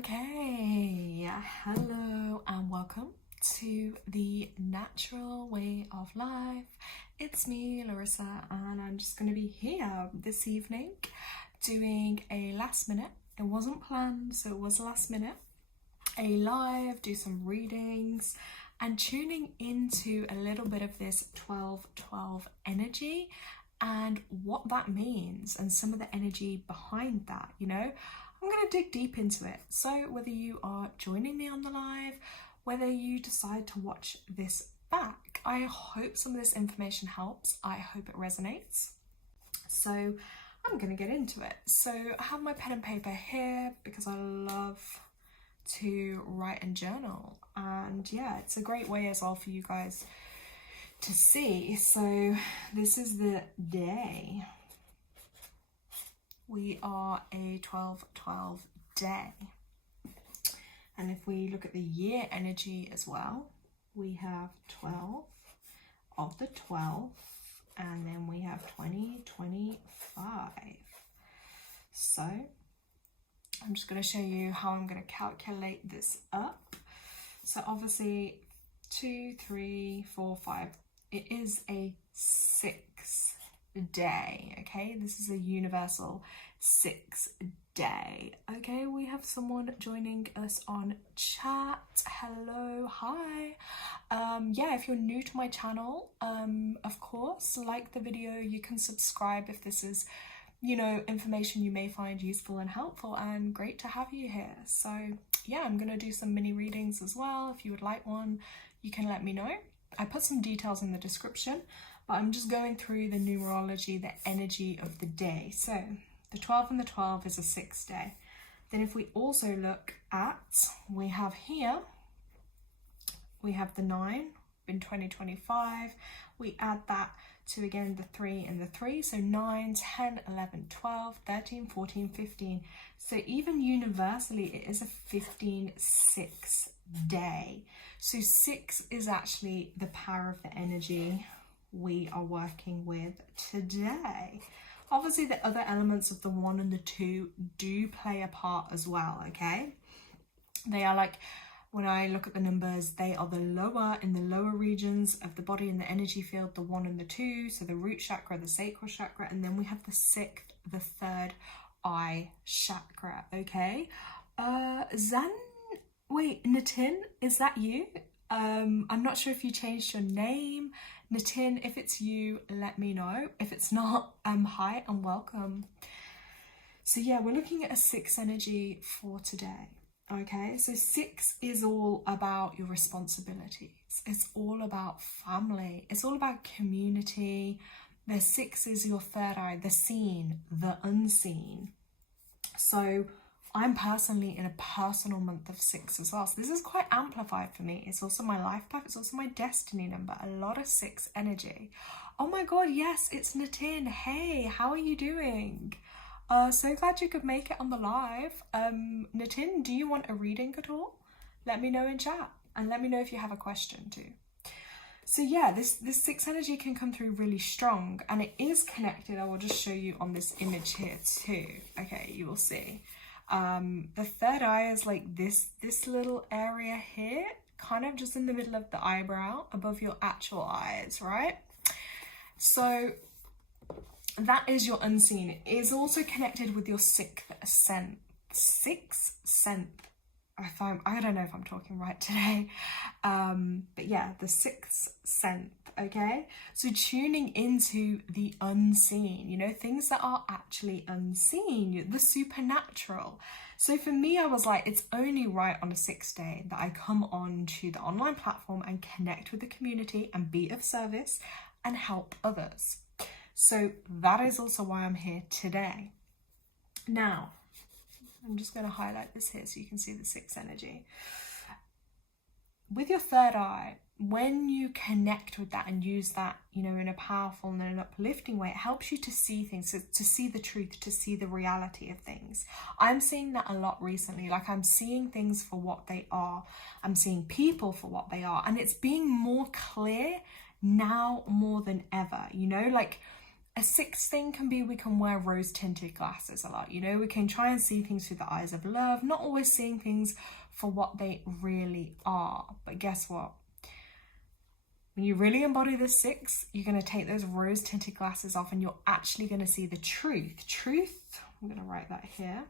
Okay, hello and welcome to the natural way of life. It's me, Larissa, and I'm just going to be here this evening doing a last minute. It wasn't planned, so it was last minute. A live, do some readings and tuning into a little bit of this 12-12 energy and what that means and some of the energy behind that, I'm going to dig deep into it. So whether you are joining me on the live, whether you decide to watch this back, I hope some of this information helps. I hope it resonates. So I'm going to get into it. So I have my pen and paper here because I love to write and journal. And yeah, it's a great way as well for you guys to see. So this is the day. We are a 12-12 day. And if we look at the year energy as well, we have 12 of the 12, and then we have 2025. So I'm just going to show you how I'm going to calculate this up. So obviously 2, 3, 4, 5. It is a 6 day. Okay, this is a universal 6 day. Okay, we have someone joining us on chat. Hello, hi. Yeah, if you're new to my channel, of course, like the video. You can subscribe if this is information you may find useful and helpful, and great to have you here. So yeah, I'm gonna do some mini readings as well. If you would like one, you can let me know. I put some details in the description, but I'm just going through the numerology, the energy of the day. So the 12 and the 12 is a 6 day. Then if we also look at, we have here, we have the 9 in 2025. We add that to, again, the 3 and the 3. So 9, 10, 11, 12, 13, 14, 15. So even universally, it is a 15-6 day. So 6 is actually the power of the energy we are working with today. Obviously, the other elements of the 1 and the 2 do play a part as well, okay? They are like, when I look at the numbers, they are the lower, in the lower regions of the body in the energy field, the 1 and the 2, so the root chakra, the sacral chakra, and then we have the 6th, the 3rd eye chakra, okay? Natin, is that you? I'm not sure if you changed your name. Natin, if it's you, let me know. If it's not, hi and welcome. So yeah, we're looking at a 6 energy for today. Okay, so 6 is all about your responsibilities. It's all about family. It's all about community. The 6 is your 3rd eye, the seen, the unseen. So I'm personally in a personal month of 6 as well. So this is quite amplified for me. It's also my life path. It's also my destiny number. A lot of 6 energy. Oh my God, yes, it's Natin. Hey, how are you doing? So glad you could make it on the live. Natin, do you want a reading at all? Let me know in chat, and let me know if you have a question too. So yeah, this 6 energy can come through really strong, and it is connected. I will just show you on this image here too. Okay, you will see. The 3rd eye is like this little area here, kind of just in the middle of the eyebrow, above your actual eyes, right? So that is your unseen. It is also connected with your 6th sense. 6th sense. I don't know if I'm talking right today. But yeah, the 6th sense, okay? So tuning into the unseen, things that are actually unseen, the supernatural. So for me, I was like, it's only right on a 6th day that I come on to the online platform and connect with the community and be of service and help others. So that is also why I'm here today. Now, I'm just going to highlight this here so you can see the 6 energy. With your 3rd eye, when you connect with that and use that, in a powerful and an uplifting way, it helps you to see things, to see the truth, to see the reality of things. I'm seeing that a lot recently. Like, I'm seeing things for what they are. I'm seeing people for what they are. And it's being more clear now more than ever, like A sixth thing can be we can wear rose tinted glasses a lot. You know, we can try and see things through the eyes of love, not always seeing things for what they really are. But guess what? When you really embody the six, you're going to take those rose tinted glasses off and you're actually going to see the truth. Truth, I'm going to write that here.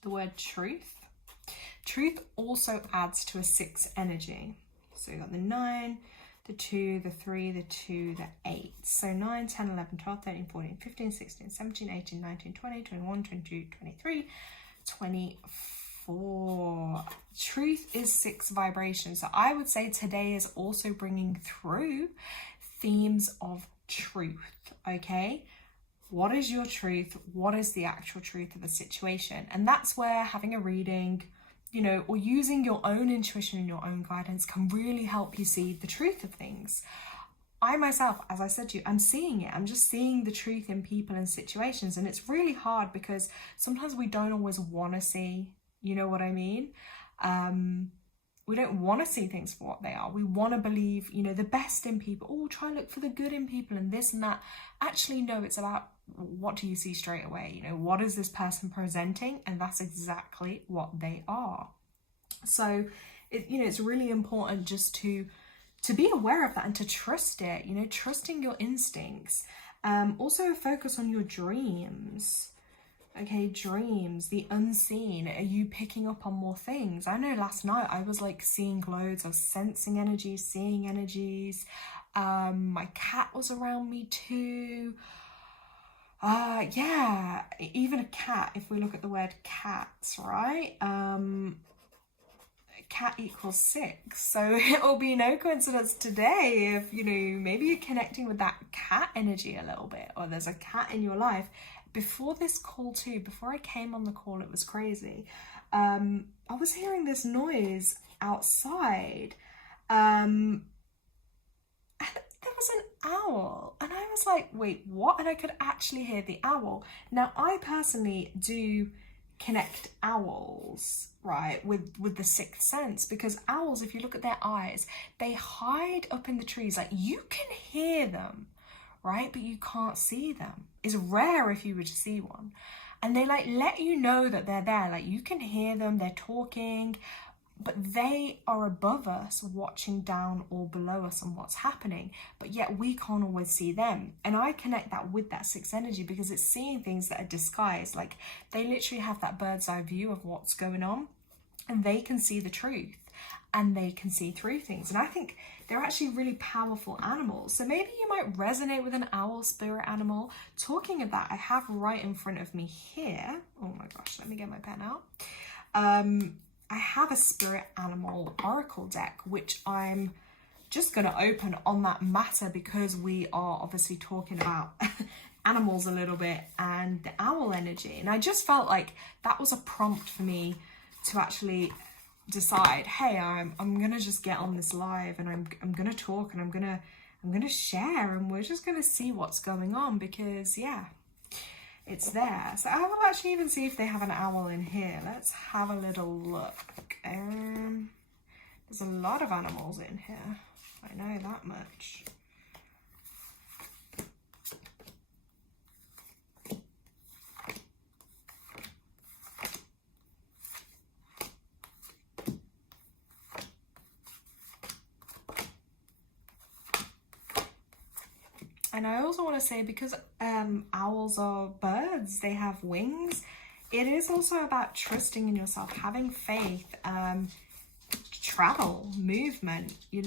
The word truth. Truth also adds to a six energy. So you got the 9, the 2, the 3, the 2, the 8. So 9, 10, 11, 12, 13, 14, 15, 16, 17, 18, 19, 20, 21, 22, 23, 24. Truth is 6 vibrations. So I would say today is also bringing through themes of truth, okay? What is your truth? What is the actual truth of the situation? And that's where having a reading, you know, or using your own intuition and your own guidance can really help you see the truth of things. I myself, as I said to you, I'm seeing it. I'm just seeing the truth in people and situations. And it's really hard because sometimes we don't always want to see, you know what I mean? We don't want to see things for what they are. We want to believe, you know, the best in people. Oh, try and look for the good in people and this and that. Actually, no, it's about what do you see straight away? You know, what is this person presenting? And that's exactly what they are. So, it's really important just to be aware of that and to trust it, you know, trusting your instincts. Also focus on your dreams. Okay, dreams, the unseen. Are you picking up on more things? I know last night I was like seeing loads of sensing energies, seeing energies. My cat was around me too. Yeah, even a cat, if we look at the word cats, right? Cat equals 6. So it will be no coincidence today if, you know, maybe you're connecting with that cat energy a little bit, or there's a cat in your life. Before this call too, before I came on the call, it was crazy. I was hearing this noise outside. And there was an owl. And I was like, wait, what? And I could actually hear the owl. Now, I personally do connect owls, right, with the sixth sense, because owls, if you look at their eyes, they hide up in the trees. Like, you can hear them, right, but you can't see them. It's rare if you were to see one. And they like let you know that they're there. Like, you can hear them, they're talking, but they are above us, watching down or below us on what's happening, but yet we can't always see them. And I connect that with that sixth energy because it's seeing things that are disguised. Like, they literally have that bird's eye view of what's going on, and they can see the truth and they can see through things. And I think they're actually really powerful animals. So maybe you might resonate with an owl spirit animal. Talking of that, I have right in front of me here. Oh my gosh, let me get my pen out. I have a spirit animal oracle deck, which I'm just going to open on that matter because we are obviously talking about animals a little bit and the owl energy. And I just felt like that was a prompt for me to actually decide, hey, I'm gonna just get on this live and I'm gonna talk and I'm gonna share, and we're just gonna see what's going on because yeah, it's there. So I will actually even see if they have an owl in here. Let's have a little look. There's a lot of animals in here, I know that much. And I also want to say, because owls are birds, they have wings, it is also about trusting in yourself, having faith, travel, movement. You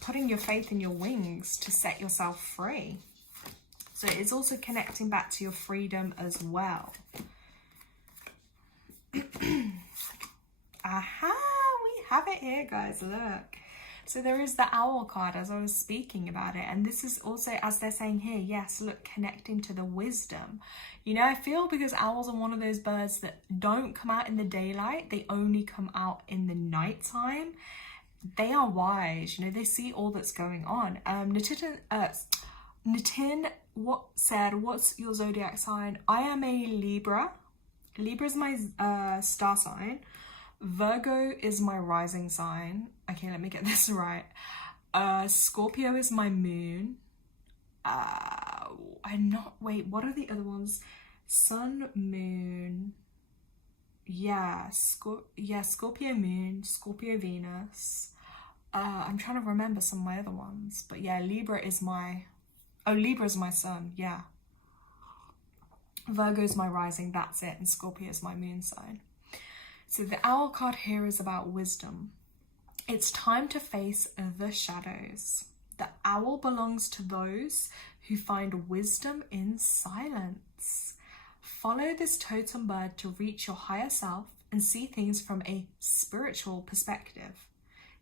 putting your faith in your wings to set yourself free. So it's also connecting back to your freedom as well. Aha, we have it here, guys, look. So there is the owl card as I was speaking about it. And this is also, as they're saying here, yes, look, connecting to the wisdom. You know, I feel because owls are one of those birds that don't come out in the daylight. They only come out in the nighttime. They are wise, you know, they see all that's going on. Nitin, what's your zodiac sign? I am a Libra. Libra is my star sign. Virgo is my rising sign. Okay, let me get this right. Scorpio is my moon. what are the other ones? Sun, moon, Scorpio moon, Scorpio Venus. I'm trying to remember some of my other ones, but yeah, Libra is my sun, yeah. Virgo is my rising, that's it, and Scorpio is my moon sign. So the owl card here is about wisdom. It's time to face the shadows. The owl belongs to those who find wisdom in silence. Follow this totem bird to reach your higher self and see things from a spiritual perspective.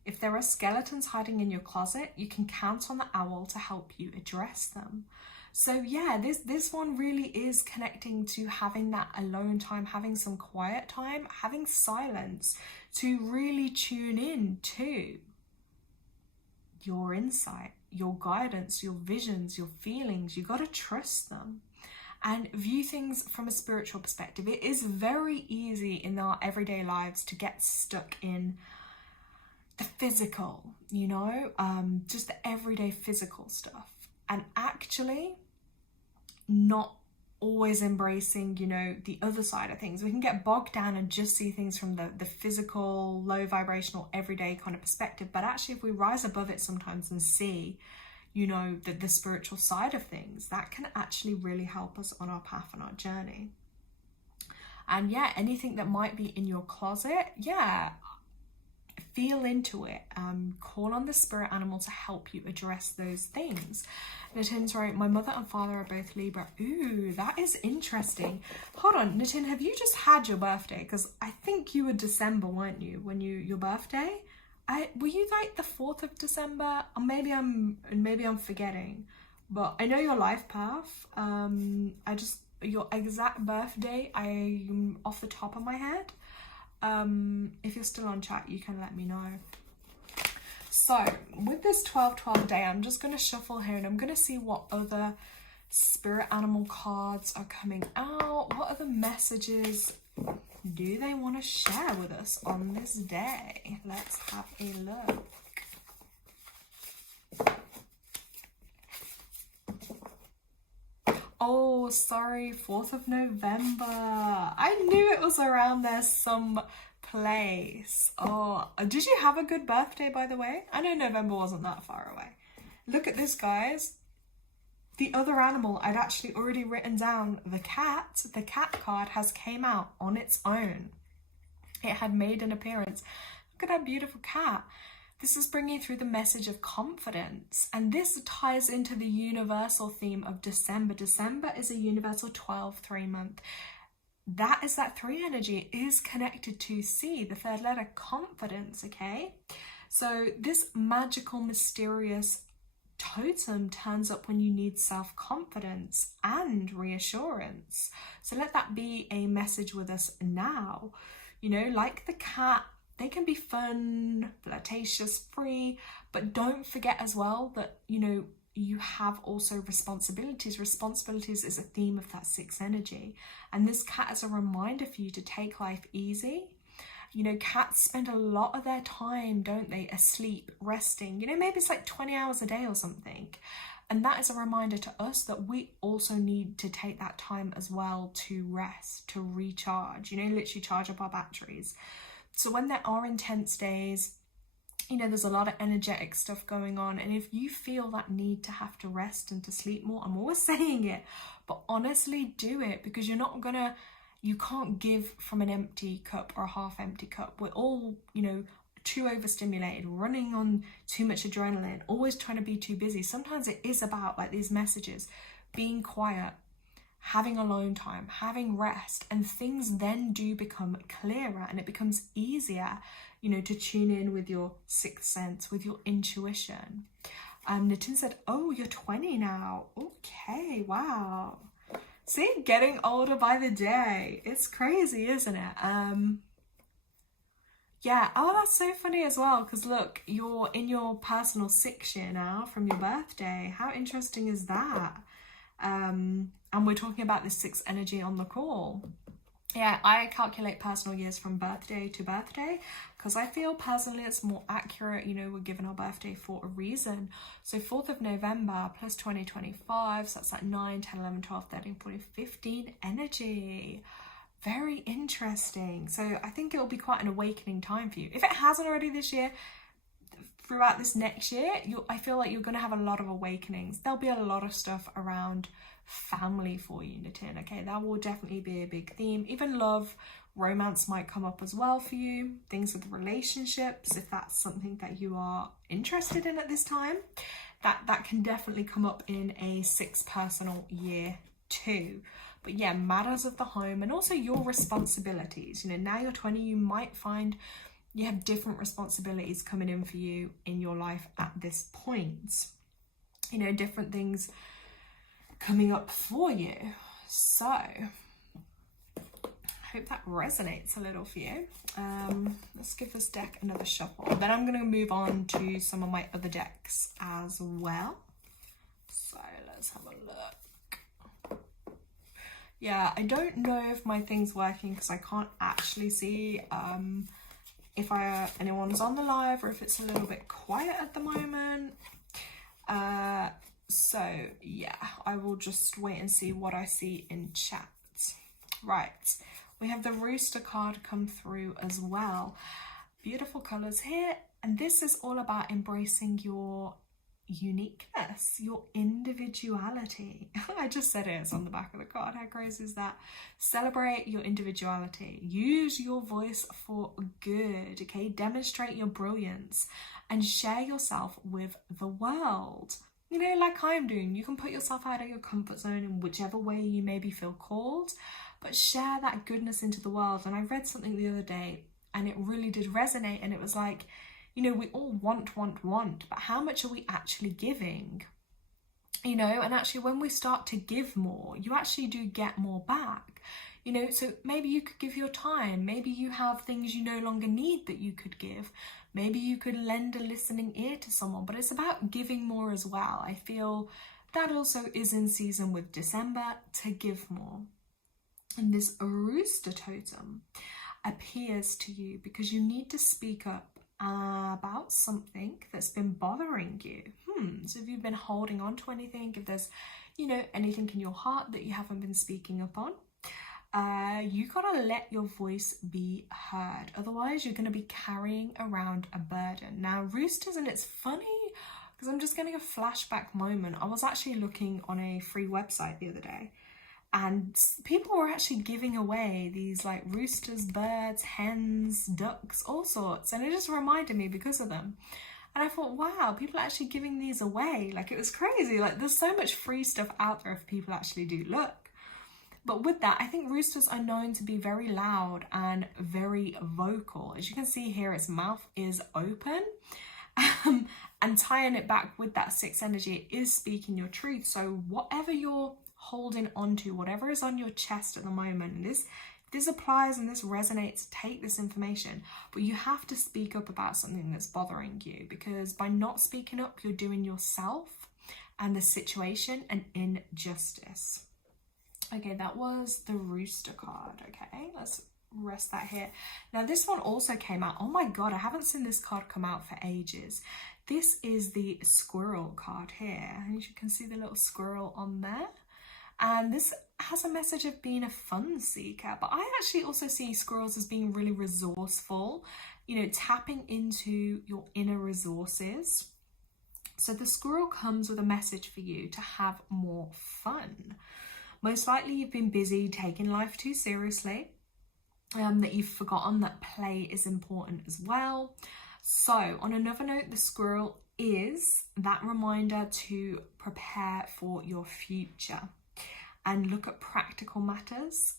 If there are skeletons hiding in your closet, you can count on the owl to help you address them. So yeah, this one really is connecting to having that alone time, having some quiet time, having silence to really tune in to your insight, your guidance, your visions, your feelings. You got to trust them and view things from a spiritual perspective. It is very easy in our everyday lives to get stuck in the physical, just the everyday physical stuff. And actually not always embracing, the other side of things. We can get bogged down and just see things from the physical, low vibrational, everyday kind of perspective. But actually, if we rise above it sometimes and see, the spiritual side of things, that can actually really help us on our path and our journey. And yeah, anything that might be in your closet, feel into it. Call on the spirit animal to help you address those things. Nitin's right, my mother and father are both Libra. Ooh, that is interesting. Hold on, Nitin, have you just had your birthday? Because I think you were December, weren't you? When your birthday? Were you like the 4th of December? Or maybe I'm forgetting. But I know your life path. Your exact birthday, I'm off the top of my head. If you're still on chat, you can let me know. So with this 12-12 day, I'm just going to shuffle here and I'm going to see what other spirit animal cards are coming out. What other messages do they want to share with us on this day? Let's have a look. Oh, sorry, 4th of November. I knew it was around there some place. Oh, did you have a good birthday, by the way? I know November wasn't that far away. Look at this, guys. The other animal I'd actually already written down, the cat. The cat card has came out on its own. It had made an appearance. Look at that beautiful cat. This is bringing through the message of confidence. And this ties into the universal theme of December. December is a universal 12-3 month. That is that 3 energy is connected to C, the third letter, confidence, okay? So this magical, mysterious totem turns up when you need self-confidence and reassurance. So let that be a message with us now. Like the cat, they can be fun, flirtatious, free, but don't forget as well that, you have also responsibilities. Responsibilities is a theme of that 6 energy. And this cat is a reminder for you to take life easy. Cats spend a lot of their time, don't they, asleep, resting. Maybe it's like 20 hours a day or something. And that is a reminder to us that we also need to take that time as well to rest, to recharge, literally charge up our batteries. So when there are intense days, there's a lot of energetic stuff going on. And if you feel that need to have to rest and to sleep more, I'm always saying it, but honestly do it, because you can't give from an empty cup or a half empty cup. We're all, too overstimulated, running on too much adrenaline, always trying to be too busy. Sometimes it is about like these messages, being quiet, having alone time, having rest, and things then do become clearer and it becomes easier, to tune in with your 6th sense, with your intuition. Nitin said, oh, you're 20 now. Okay, wow. See, getting older by the day. It's crazy, isn't it? Yeah, oh, that's so funny as well, because look, you're in your personal 6 year now from your birthday. How interesting is that? And we're talking about the 6th energy on the call. Yeah, I calculate personal years from birthday to birthday because I feel personally it's more accurate. You know, we're given our birthday for a reason. So 4th of November plus 2025, so that's like 9, 10, 11, 12, 13, 14, 15 energy. Very interesting. So I think it will be quite an awakening time for you. If it hasn't already this year, throughout this next year, I feel like you're going to have a lot of awakenings. There'll be a lot of stuff around family for you, Natin. Okay, that will definitely be a big theme. Even love, romance might come up as well for you. Things with relationships, if that's something that you are interested in at this time, that can definitely come up in a 6 personal year too. But yeah, matters of the home and also your responsibilities. You know, now you're 20, you might find you have different responsibilities coming in for you in your life at this point. You know, different things coming up for you. So I hope that resonates a little for you. Let's give this deck another shuffle. Then I'm going to move on to some of my other decks as well. So let's have a look. Yeah, I don't know if my thing's working because I can't actually see if anyone's on the live or if it's a little bit quiet at the moment. So yeah, I will just wait and see what I see in chat. Right, we have the Rooster card come through as well. Beautiful colors here, and this is all about embracing your uniqueness, your individuality. I just said it's on the back of the card. How crazy is that? Celebrate your individuality. Use your voice for good, okay? Demonstrate your brilliance and share yourself with the world. You know, like I'm doing, you can put yourself out of your comfort zone in whichever way you maybe feel called, but share that goodness into the world. And I read something the other day and it really did resonate, and it was like, you know, we all want, but how much are we actually giving? You know, and actually when we start to give more, you actually do get more back. You know, so maybe you could give your time. Maybe you have things you no longer need that you could give. Maybe you could lend a listening ear to someone, but it's about giving more as well. I feel that also is in season with December, to give more. And this Rooster totem appears to you because you need to speak up about something that's been bothering you. So if you've been holding on to anything, if there's, you know, anything in your heart that you haven't been speaking up on, you gotta let your voice be heard. Otherwise you're going to be carrying around a burden. Now roosters, and it's funny because I'm just getting a flashback moment. I was actually looking on a free website the other day, and people were actually giving away these like roosters, birds, hens, ducks, all sorts, and it just reminded me because of them. And I thought, wow, people are actually giving these away. Like, it was crazy. Like, there's so much free stuff out there if people actually do look. But with that, I think roosters are known to be very loud and very vocal. As you can see here, its mouth is open. And tying it back with that 6 energy, it is speaking your truth. So whatever you're holding on to, whatever is on your chest at the moment, and this applies and this resonates, take this information, but you have to speak up about something that's bothering you, because by not speaking up, you're doing yourself and the situation an injustice. Okay, that was the Rooster card. Okay, let's rest that here. Now this one also came out. Oh my god, I haven't seen this card come out for ages. This is the Squirrel card here, and you can see the little squirrel on there. And this has a message of being a fun seeker, but I actually also see squirrels as being really resourceful, you know, tapping into your inner resources. So the squirrel comes with a message for you to have more fun. Most likely you've been busy taking life too seriously, that you've forgotten that play is important as well. So on another note, the squirrel is that reminder to prepare for your future and look at practical matters.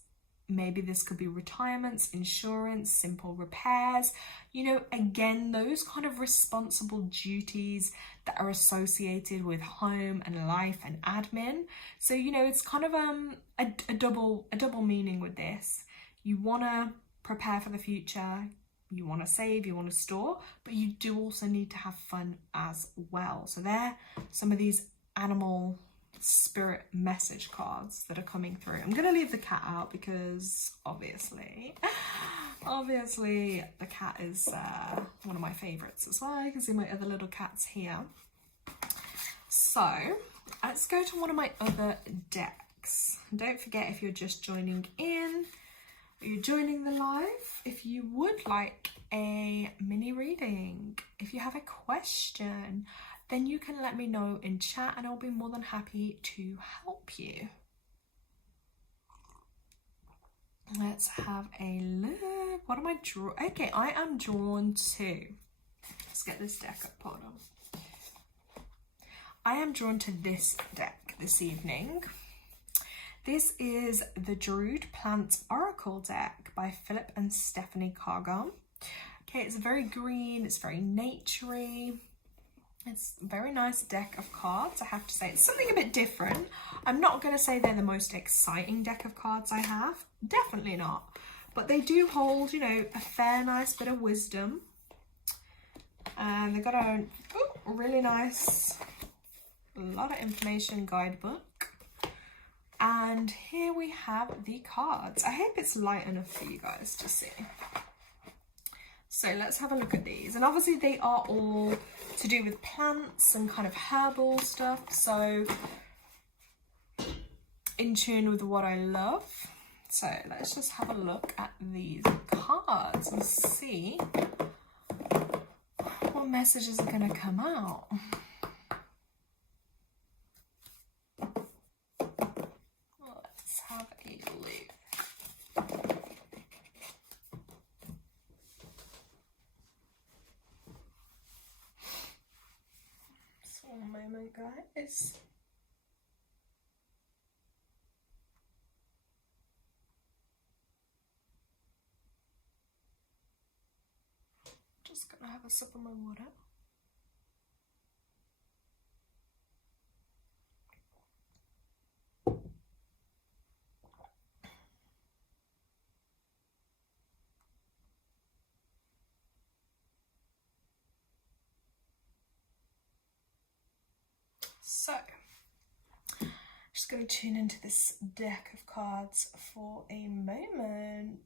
Maybe this could be retirements, insurance, simple repairs, you know, again, those kind of responsible duties that are associated with home and life and admin. So, you know, it's kind of a double meaning with this. You want to prepare for the future, you want to save, you want to store, but you do also need to have fun as well. So there, some of these animal spirit message cards that are coming through. I'm going to leave the cat out because obviously the cat is one of my favorites as well. You can see my other little cats here. So let's go to one of my other decks. And don't forget, if you're just joining in or you're joining the live, if you would like a mini reading, if you have a question, then you can let me know in chat and I'll be more than happy to help you. Let's have a look. What am I drawn? Okay, I am drawn to. Let's get this deck up, hold on. I am drawn to this deck this evening. This is the Druid Plant Oracle deck by Philip and Stephanie Cargon. Okay, it's very green, it's very naturey. It's a very nice deck of cards, I have to say. It's something a bit different. I'm not going to say they're the most exciting deck of cards I have. Definitely not. But they do hold, you know, a fair nice bit of wisdom. And they've got a really nice, a lot of information guidebook. And here we have the cards. I hope it's light enough for you guys to see. So let's have a look at these. And obviously they are all to do with plants and kind of herbal stuff. So in tune with what I love. So let's just have a look at these cards and see what messages are going to come out. Let's have a look. So one moment, guys. Just gonna have a sip of my water. So, just going to tune into this deck of cards for a moment.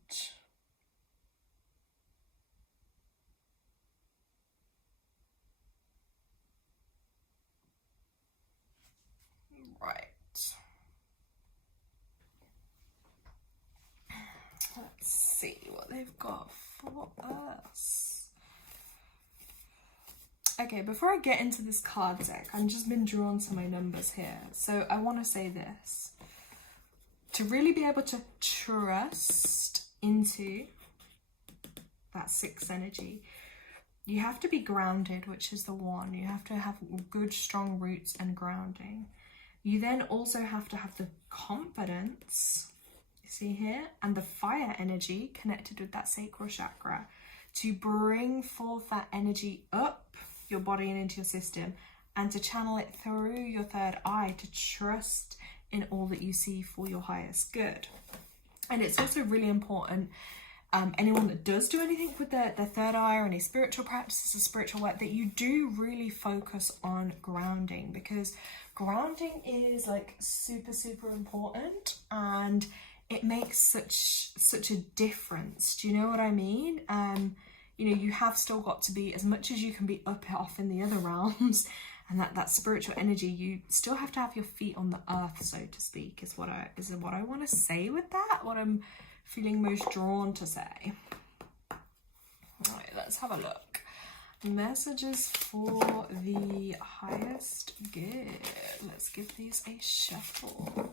Right. Let's see what they've got for us. Okay, before I get into this card deck, I've just been drawn to my numbers here. So I want to say this. To really be able to trust into that 6 energy, you have to be grounded, which is the 1. You have to have good, strong roots and grounding. You then also have to have the confidence, you see here, and the fire energy connected with that sacral chakra to bring forth that energy up your body and into your system, and to channel it through your third eye to trust in all that you see for your highest good. And it's also really important, anyone that does do anything with their third eye or any spiritual practices or spiritual work, that you do really focus on grounding, because grounding is like super important, and it makes such a difference. Do you know what I mean? You know, you have still got to be, as much as you can be up off in the other realms and that spiritual energy, you still have to have your feet on the earth, so to speak, is what I want to say with that, what I'm feeling most drawn to say. All right, let's have a look. Messages for the highest good. Let's give these a shuffle.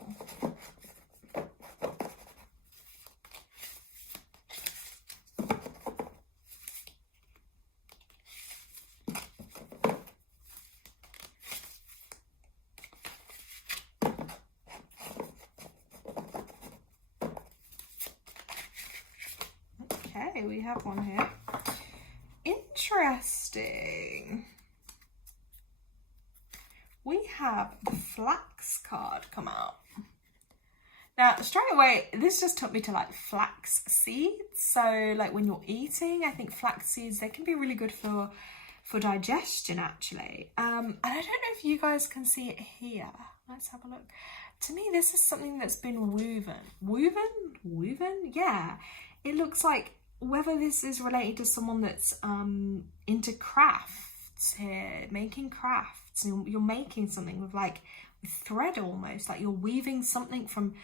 Okay, we have one here. Interesting. We have the flax card come out. Now, straight away, this just took me to like flax seeds. So like when you're eating, I think flax seeds, they can be really good for for digestion, actually. And I don't know if you guys can see it here. Let's have a look. To me, this is something that's been woven, yeah. It looks like, whether this is related to someone that's into crafts here, making crafts, you're making something with thread almost, like you're weaving something from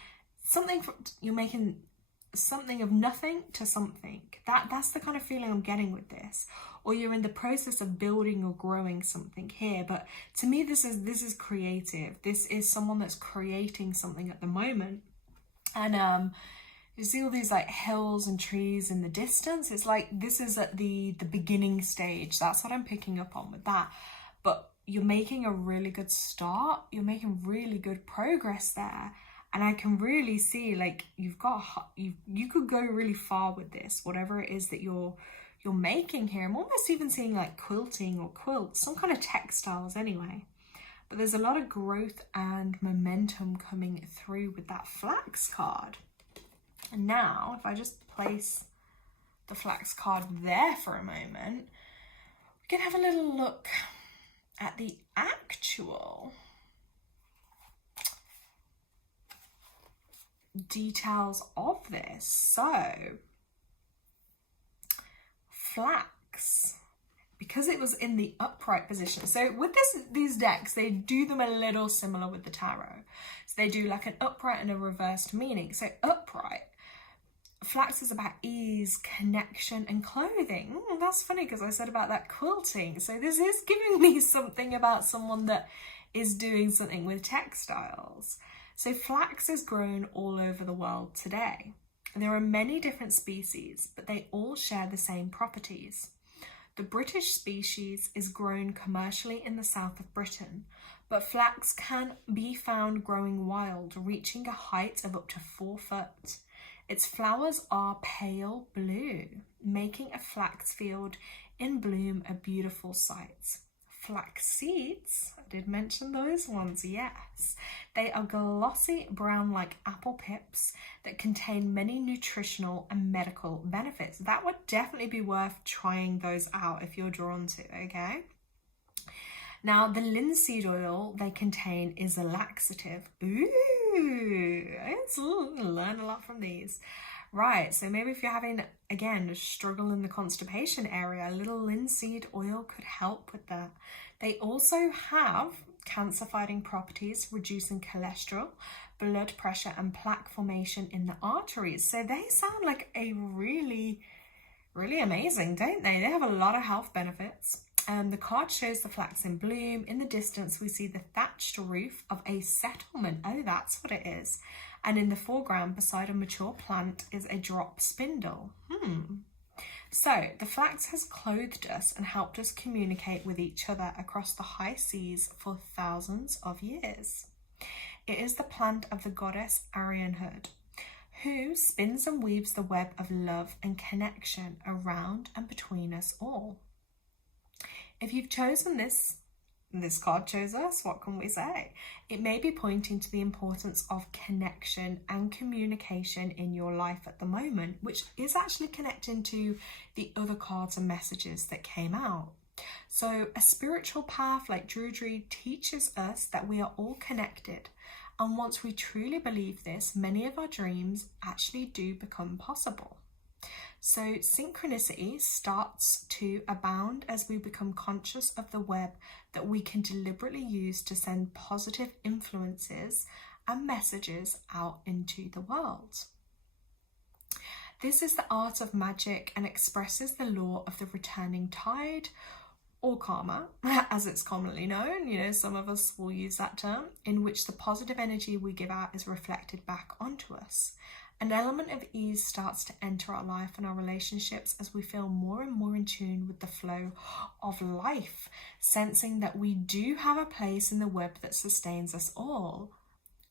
you're making something of nothing to something. That's the kind of feeling I'm getting with this. Or you're in the process of building or growing something here. But to me, this is creative. This is someone that's creating something at the moment. And you see all these like hills and trees in the distance. It's like this is at the beginning stage. That's what I'm picking up on with that. But you're making a really good start. You're making really good progress there. And I can really see like you could go really far with this, whatever it is that you're making here. I'm almost even seeing like quilting or quilts, some kind of textiles anyway. But there's a lot of growth and momentum coming through with that flax card. And now, if I just place the flax card there for a moment, we can have a little look at the actual details of this. So, flax, because it was in the upright position. So with these decks, they do them a little similar with the tarot. So they do like an upright and a reversed meaning. So upright, flax is about ease, connection, and clothing. That's funny because I said about that quilting. So this is giving me something about someone that is doing something with textiles. So flax is grown all over the world today. There are many different species, but they all share the same properties. The British species is grown commercially in the south of Britain, but flax can be found growing wild, reaching a height of up to 4 foot. Its flowers are pale blue, making a flax field in bloom a beautiful sight. Flax seeds, I did mention those ones, yes. They are glossy brown like apple pips that contain many nutritional and medical benefits. That would definitely be worth trying those out if you're drawn to, okay? Now, the linseed oil they contain is a laxative. Ooh, let's learn a lot from these. Right, so maybe if you're having, again, a struggle in the constipation area, a little linseed oil could help with that. They also have cancer-fighting properties, reducing cholesterol, blood pressure, and plaque formation in the arteries. So they sound like a really, really amazing, don't they? They have a lot of health benefits. The card shows the flax in bloom. In the distance, we see the thatched roof of a settlement. Oh, that's what it is. And in the foreground, beside a mature plant, is a drop spindle. So, the flax has clothed us and helped us communicate with each other across the high seas for thousands of years. It is the plant of the goddess Arianhood, who spins and weaves the web of love and connection around and between us all. If you've chosen this card chose us, what can we say? It may be pointing to the importance of connection and communication in your life at the moment, which is actually connecting to the other cards and messages that came out. So a spiritual path like Druidry teaches us that we are all connected. And once we truly believe this, many of our dreams actually do become possible. So synchronicity starts to abound as we become conscious of the web that we can deliberately use to send positive influences and messages out into the world. This is the art of magic and expresses the law of the returning tide, or karma, as it's commonly known. You know, some of us will use that term, in which the positive energy we give out is reflected back onto us. An element of ease starts to enter our life and our relationships as we feel more and more in tune with the flow of life, sensing that we do have a place in the web that sustains us all.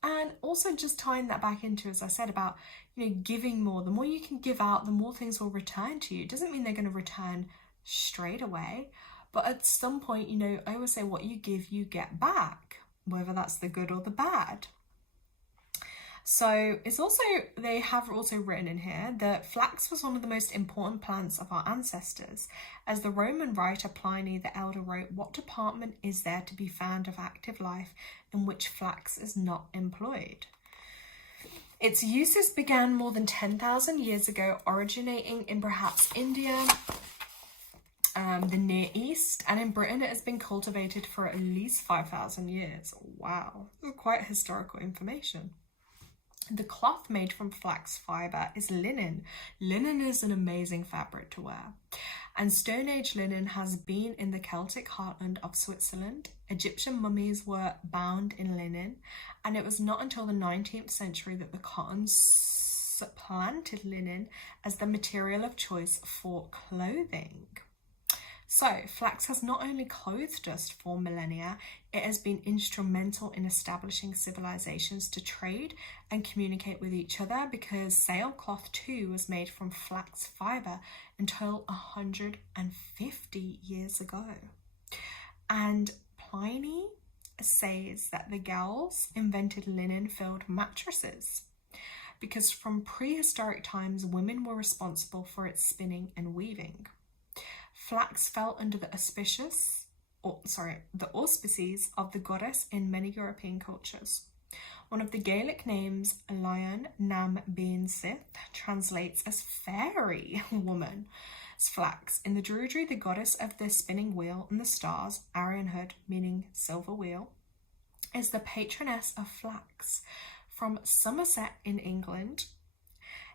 And also just tying that back into, as I said, about, you know, giving more. The more you can give out, the more things will return to you. It doesn't mean they're going to return straight away, but at some point, you know, I always say what you give, you get back, whether that's the good or the bad. So it's also, they have also written in here that flax was one of the most important plants of our ancestors. As the Roman writer Pliny the Elder wrote, what department is there to be found of active life in which flax is not employed? Its uses began more than 10,000 years ago, originating in perhaps India, the Near East, and in Britain it has been cultivated for at least 5,000 years. Wow, quite historical information. The cloth made from flax fibre is linen. Linen is an amazing fabric to wear. And Stone Age linen has been in the Celtic heartland of Switzerland. Egyptian mummies were bound in linen, and it was not until the 19th century that the cotton supplanted linen as the material of choice for clothing. So, flax has not only clothed us for millennia, it has been instrumental in establishing civilizations to trade and communicate with each other, because sailcloth too was made from flax fibre until 150 years ago. And Pliny says that the Gauls invented linen-filled mattresses, because from prehistoric times women were responsible for its spinning and weaving. Flax fell under the auspices of the goddess in many European cultures. One of the Gaelic names, Lion Nam Bean Sith, translates as fairy woman. It's flax. In the Druidry, the goddess of the spinning wheel and the stars, Arianhood, meaning silver wheel, is the patroness of flax. From Somerset in England,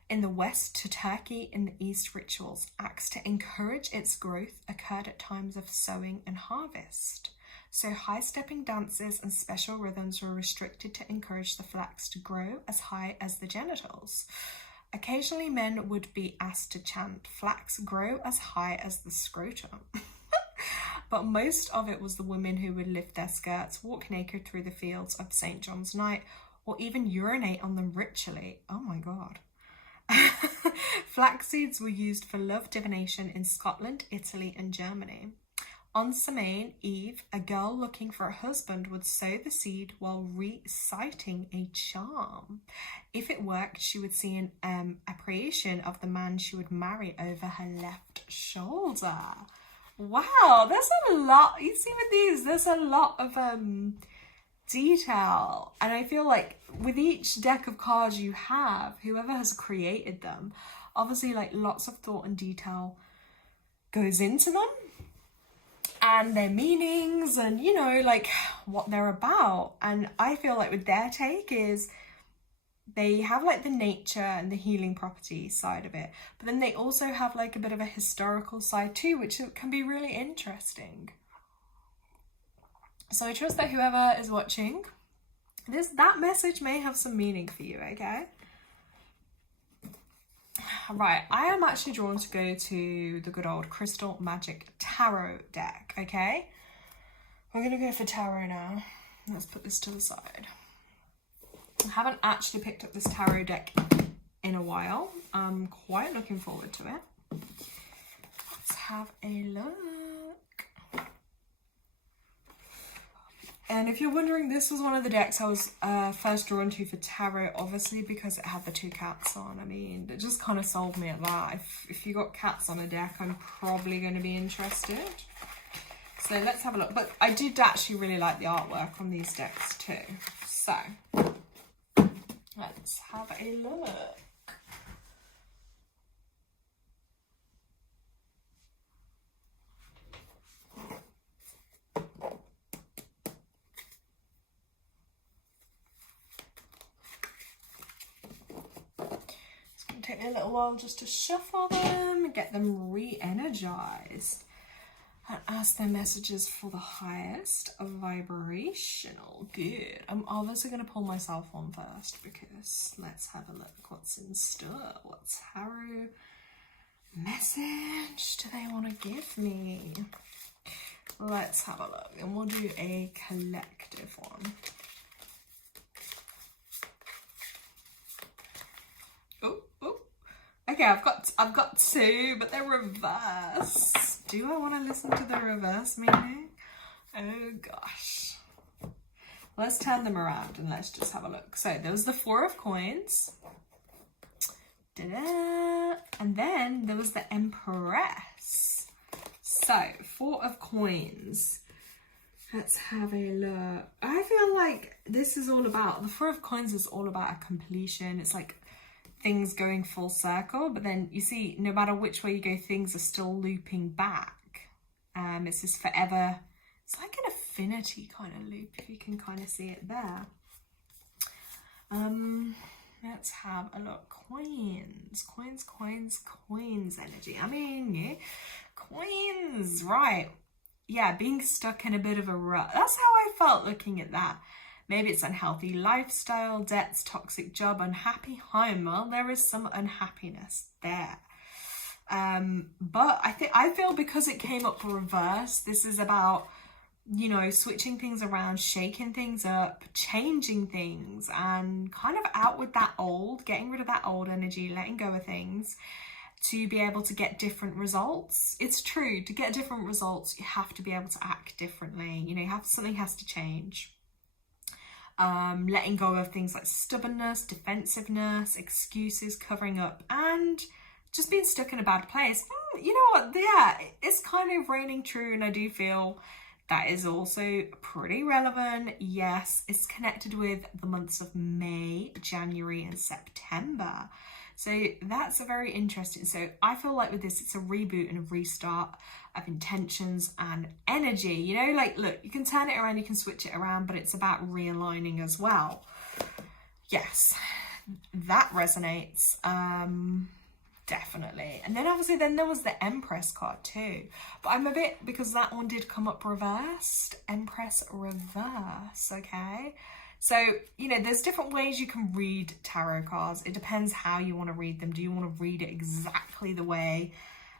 in the west, to Turkey in the east, rituals, acts to encourage its growth occurred at times of sowing and harvest. So high-stepping dances and special rhythms were restricted to encourage the flax to grow as high as the genitals. Occasionally men would be asked to chant, "Flax grow as high as the scrotum." But most of it was the women who would lift their skirts, walk naked through the fields of St. John's Night, or even urinate on them ritually. Oh my god. Flax seeds were used for love divination in Scotland, Italy, and Germany. On Samain Eve, a girl looking for a husband would sow the seed while reciting a charm. If it worked, she would see an apparition of the man she would marry over her left shoulder. Wow, there's a lot. You see with these, there's a lot of detail, and I feel like with each deck of cards you have, whoever has created them, obviously like lots of thought and detail goes into them and their meanings and, you know, like what they're about. And I feel like with their take is they have like the nature and the healing property side of it, but then they also have like a bit of a historical side too, which can be really interesting. So I trust that whoever is watching, that message may have some meaning for you, okay? Right, I am actually drawn to go to the good old Crystal Magic Tarot deck, okay? We're going to go for tarot now. Let's put this to the side. I haven't actually picked up this tarot deck in a while. I'm quite looking forward to it. Let's have a look. And if you're wondering, this was one of the decks I was first drawn to for tarot, obviously because it had the two cats on. I mean, it just kind of sold me at that. If you got cats on a deck, I'm probably going to be interested. So let's have a look. But I did actually really like the artwork on these decks too. So let's have a look. Take me a little while just to shuffle them, get them re-energized, and ask their messages for the highest vibrational good. I'm obviously going to pull myself on first because let's have a look what's in store. What tarot message do they want to give me? Let's have a look, and we'll do a collective one. Okay, I've got two, but they're reversed. Do I want to listen to the reverse meaning? Oh gosh. Let's turn them around and let's just have a look. So there was the 4 of coins. Da-da. And then there was the Empress. So 4 of coins. Let's have a look. I feel like this is all about, the 4 of coins is all about a completion. It's like things going full circle, but then you see, no matter which way you go, things are still looping back. It's this forever, it's like an affinity kind of loop, if you can kind of see it there. Let's have a look. Coins energy. I mean, yeah, coins, right. Yeah, being stuck in a bit of a rut. That's how I felt looking at that. Maybe it's unhealthy lifestyle, debts, toxic job, unhappy home. Well, there is some unhappiness there. But I feel because it came up reverse, this is about, you know, switching things around, shaking things up, changing things, and kind of out with that old, getting rid of that old energy, letting go of things to be able to get different results. It's true, to get different results, you have to be able to act differently. You know, something has to change. Letting go of things like stubbornness, defensiveness, excuses, covering up, and just being stuck in a bad place. You know what? Yeah, it's kind of reigning true, and I do feel that is also pretty relevant. Yes, it's connected with the months of May, January, and September. So that's a very interesting. So I feel like with this, it's a reboot and a restart of intentions and energy. You know, like, look, you can turn it around, you can switch it around, but it's about realigning as well. Yes, that resonates. Definitely. And then obviously then there was the Empress card too, but I'm a bit, because that one did come up reversed, Empress reverse. Okay, so you know, there's different ways you can read tarot cards. It depends how you want to read them. Do you want to read it exactly the way,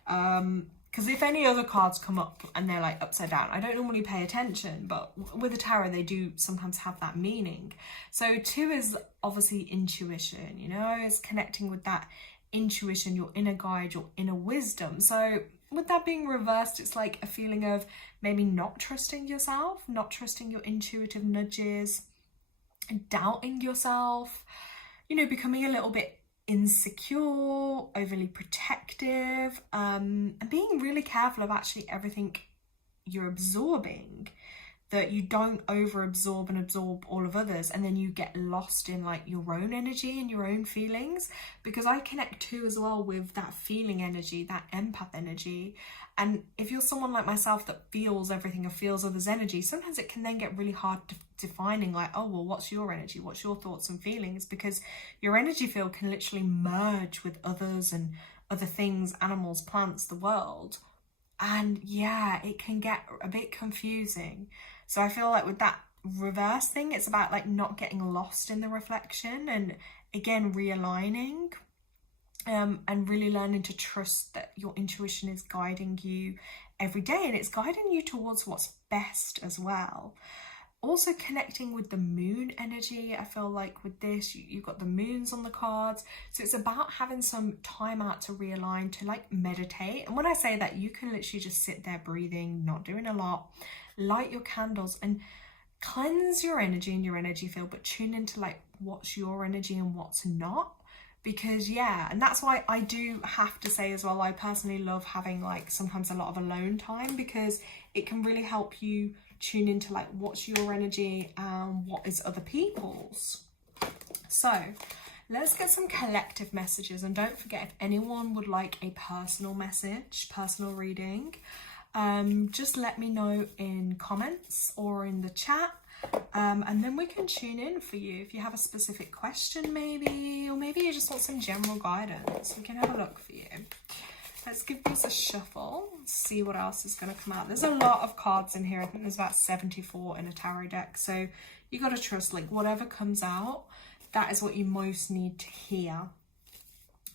because if any other cards come up and they're like upside down, I don't normally pay attention, but with the tarot they do sometimes have that meaning. So 2 is obviously intuition, you know, it's connecting with that intuition, your inner guide, your inner wisdom. So with that being reversed, it's like a feeling of maybe not trusting yourself, not trusting your intuitive nudges, doubting yourself, you know, becoming a little bit insecure, overly protective, and being really careful of actually everything you're absorbing, that you don't over-absorb and absorb all of others, and then you get lost in like your own energy and your own feelings. Because I connect too as well with that feeling energy, that empath energy. And if you're someone like myself that feels everything and feels others' energy, sometimes it can then get really hard defining like, oh, well, what's your energy? What's your thoughts and feelings? Because your energy field can literally merge with others and other things, animals, plants, the world. And yeah, it can get a bit confusing. So I feel like with that reverse thing, it's about like not getting lost in the reflection, and again, realigning, and really learning to trust that your intuition is guiding you every day, and it's guiding you towards what's best as well. Also connecting with the moon energy, I feel like with this, you've got the moons on the cards. So it's about having some time out to realign, to like meditate. And when I say that, you can literally just sit there breathing, not doing a lot, light your candles and cleanse your energy and your energy field, but tune into like what's your energy and what's not. Because yeah, and that's why I do have to say as well, I personally love having like sometimes a lot of alone time, because it can really help you tune into like what's your energy and what is other people's. So let's get some collective messages, and don't forget, if anyone would like a personal message, personal reading, just let me know in comments or in the chat, and then we can tune in for you. If you have a specific question maybe, or maybe you just want some general guidance, we can have a look for you. Let's give these a shuffle, see what else is going to come out. There's a lot of cards in here. I think there's about 74 in a tarot deck. So you got to trust, like, whatever comes out, that is what you most need to hear.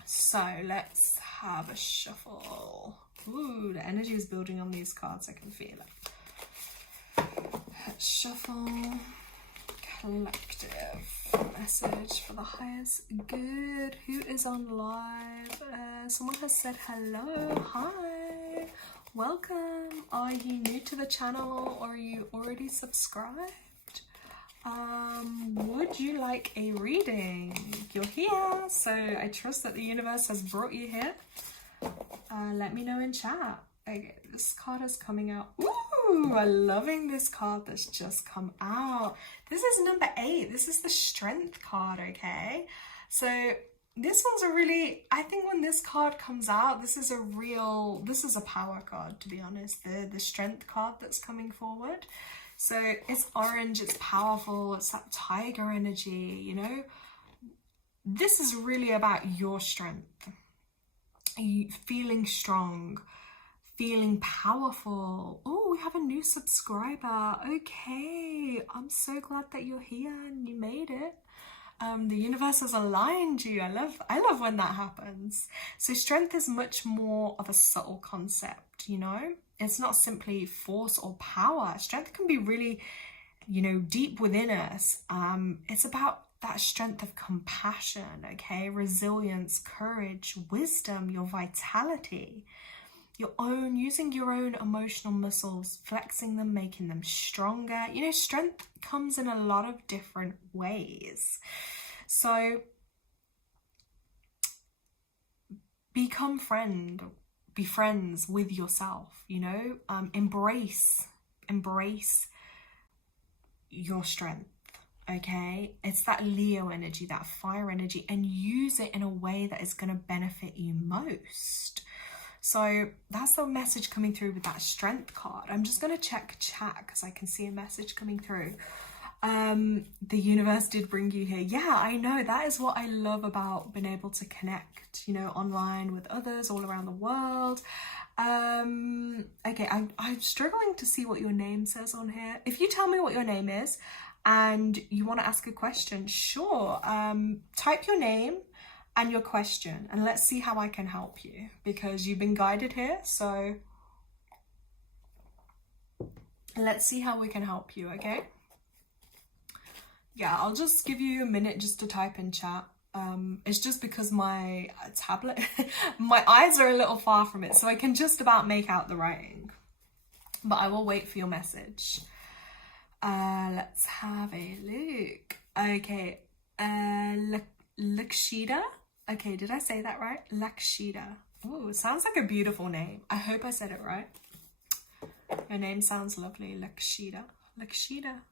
So let's have a shuffle. Ooh, the energy is building on these cards. I can feel it. Let's shuffle. Collective message for the highest good. Who is on live? Someone has said hello. Hi, welcome. Are you new to the channel, or are you already subscribed? Would you like a reading? You're here, so I trust that the universe has brought you here. Let me know in chat. Okay, this card is coming out. Ooh, I'm loving this card that's just come out. This is number 8. This is the Strength card, okay? So this one's a really, I think when this card comes out, this is a power card, to be honest. The Strength card that's coming forward. So it's orange, it's powerful, it's that tiger energy, you know? This is really about your strength. Feeling strong, feeling powerful. Oh, we have a new subscriber. Okay, I'm so glad that you're here and you made it. The universe has aligned you. I love when that happens. So strength is much more of a subtle concept, you know? It's not simply force or power. Strength can be really, you know, deep within us. It's about that strength of compassion, okay? Resilience, courage, wisdom, your vitality, using your own emotional muscles, flexing them, making them stronger. You know, strength comes in a lot of different ways. So be friends with yourself, you know, embrace your strength. Okay, it's that Leo energy, that fire energy, and use it in a way that is going to benefit you most. So that's the message coming through with that Strength card. I'm just going to check chat because I can see a message coming through. The universe did bring you here. Yeah, I know. That is what I love about being able to connect, you know, online with others all around the world. Okay, I'm struggling to see what your name says on here. If you tell me what your name is and you want to ask a question, sure. Type your name and your question and let's see how I can help you, because you've been guided here. So let's see how we can help you, okay? Yeah, I'll just give you a minute just to type in chat. It's just because my tablet, my eyes are a little far from it, so I can just about make out the writing. But I will wait for your message. Let's have a look. Okay, Lakshida. Okay, did I say that right? Lakshida. Oh, sounds like a beautiful name. I hope I said it right. Your name sounds lovely, Lakshida. Lakshida.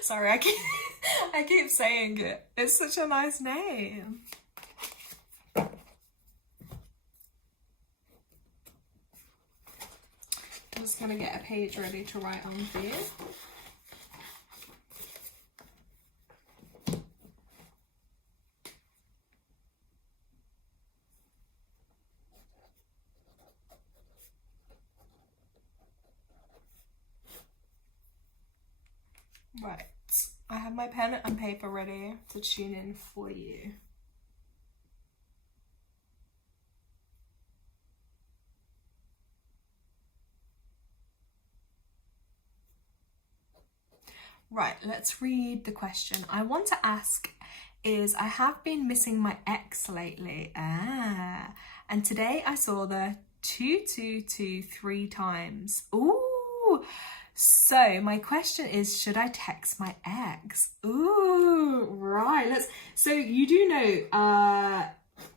Sorry, I keep saying it. It's such a nice name. I'm just gonna get a page ready to write on for you. Right, I have my pen and paper ready to tune in for you. Right, let's read the question. I want to ask is, I have been missing my ex lately. And today I saw the 222 3 times. Ooh. So my question is, should I text my ex? Ooh, right. So you do know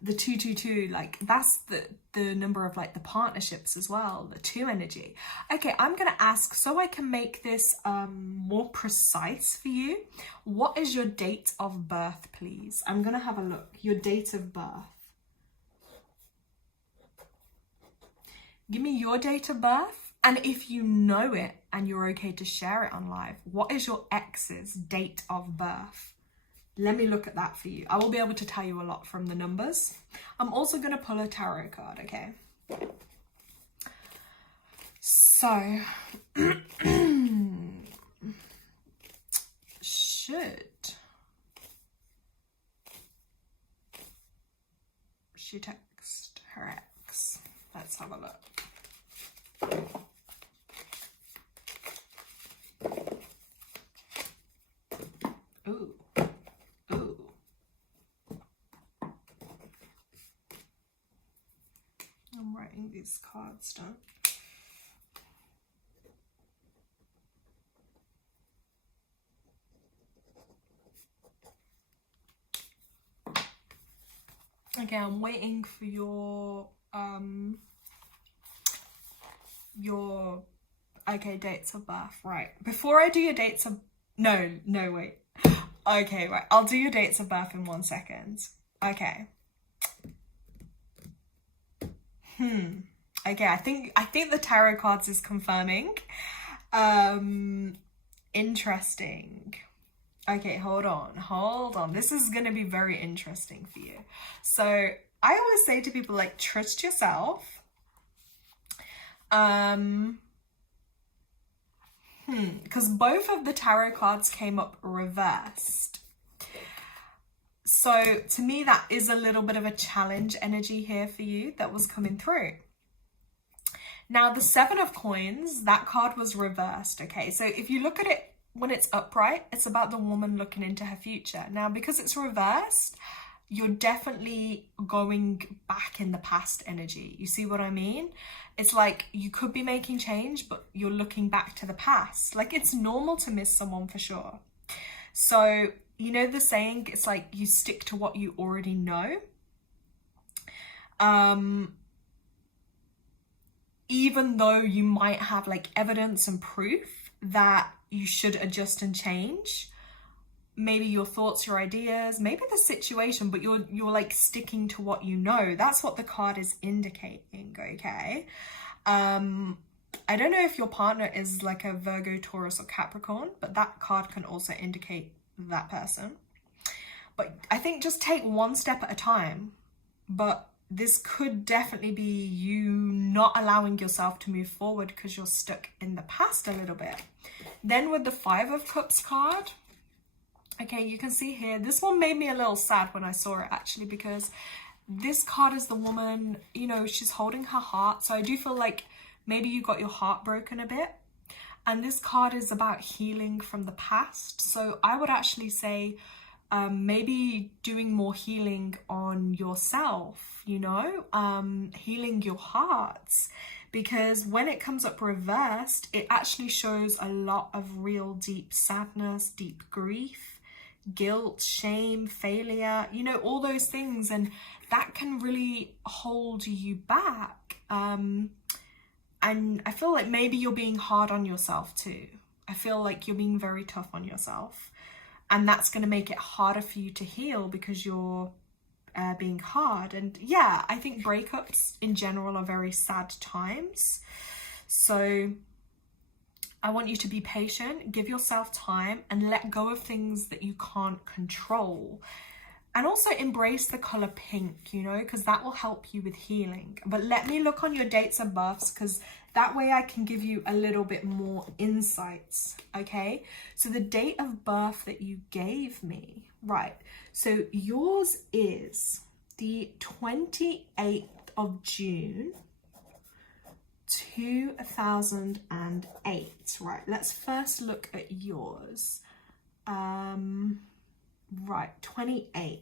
the 222, like that's the number of like the partnerships as well, the 2 energy. Okay, I'm gonna ask so I can make this more precise for you. What is your date of birth, please? I'm gonna have a look. Your date of birth. Give me your date of birth. And if you know it and you're okay to share it on live, what is your ex's date of birth? Let me look at that for you. I will be able to tell you a lot from the numbers. I'm also going to pull a tarot card, okay? So, should she text her ex? Let's have a look. Ooh. Ooh. I'm writing these cards down. Okay, I'm waiting for your okay, dates of birth. Right, before I do your dates of no wait, okay, right, I'll do your dates of birth in 1 second. Okay. Okay, I think the tarot cards is confirming. Interesting. Okay, hold on. This is gonna be very interesting for you. So I always say to people, like, trust yourself. Because both of the tarot cards came up reversed. So to me, that is a little bit of a challenge energy here for you that was coming through. Now, the 7 of coins, that card was reversed, okay? So if you look at it when it's upright, it's about the woman looking into her future. Now, because it's reversed, you're definitely going back in the past energy. You see what I mean? It's like you could be making change, but you're looking back to the past. Like, it's normal to miss someone for sure. So, you know the saying, it's like you stick to what you already know. Even though you might have like evidence and proof that you should adjust and change, maybe your thoughts, your ideas, maybe the situation, but you're like sticking to what you know. That's what the card is indicating, okay? I don't know if your partner is like a Virgo, Taurus, or Capricorn, but that card can also indicate that person. But I think just take one step at a time. But this could definitely be you not allowing yourself to move forward because you're stuck in the past a little bit. Then with the 5 of Cups card, okay, you can see here, this one made me a little sad when I saw it actually, because this card is the woman, you know, she's holding her heart. So I do feel like maybe you got your heart broken a bit. And this card is about healing from the past. So I would actually say maybe doing more healing on yourself, you know, healing your hearts. Because when it comes up reversed, it actually shows a lot of real deep sadness, deep grief, guilt, shame, failure, you know, all those things. And that can really hold you back. And I feel like maybe you're being hard on yourself too. I feel like you're being very tough on yourself. And that's going to make it harder for you to heal because you're being hard. And yeah, I think breakups in general are very sad times. So I want you to be patient, give yourself time, and let go of things that you can't control. And also embrace the color pink, you know, because that will help you with healing. But let me look on your dates of births, because that way I can give you a little bit more insights, okay? So the date of birth that you gave me, right? So yours is the 28th of June, 2008. Right, let's first look at yours. Right, 28th.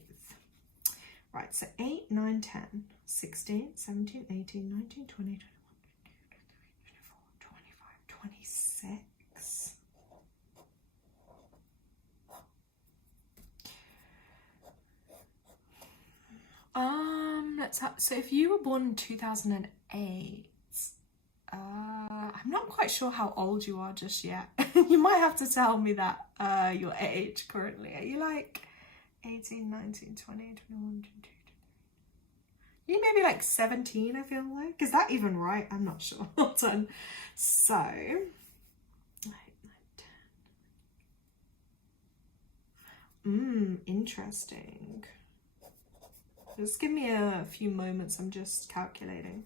Right, so 8, 9, 10, 16, 17, 18, 19, 20, 21, 24, 25, 26. Let's have, so if you were born in 2008, I'm not quite sure how old you are just yet. You might have to tell me that, your age currently. Are you like 18, 19, 20, 21, 22? You maybe like 17, I feel like. Is that even right? I'm not sure. Hold on. So, 8, 9, 10. Interesting. Just give me a few moments. I'm just calculating.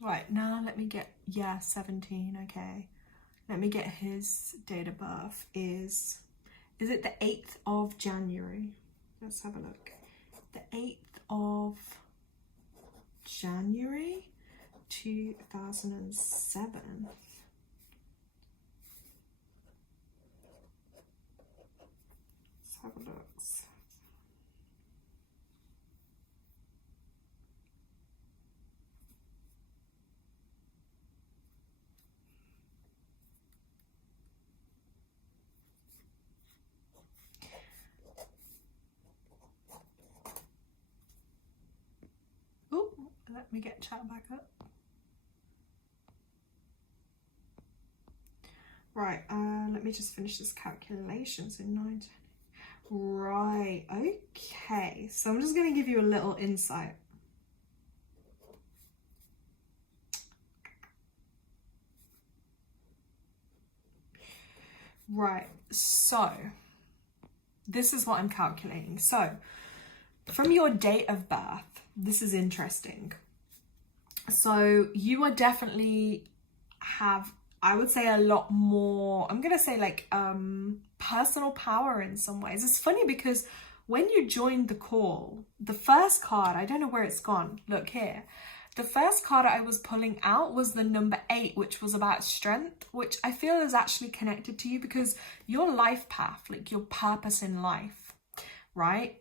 Right, now let me get, yeah, 17, okay. Let me get his date of birth. Is it the 8th of January? Let's have a look. The 8th of January, 2007. have a look. Oh, let me get chat back up. Right, let me just finish this calculation. So 9, 10. Right, okay. So I'm just going to give you a little insight. Right, so this is what I'm calculating. So from your date of birth, this is interesting. So you are definitely have, I would say, a lot more, I'm going to say like personal power in some ways. It's funny because when you joined the call, the first card, I don't know where it's gone. Look here. The first card I was pulling out was the number 8, which was about strength, which I feel is actually connected to you because your life path, like your purpose in life, right?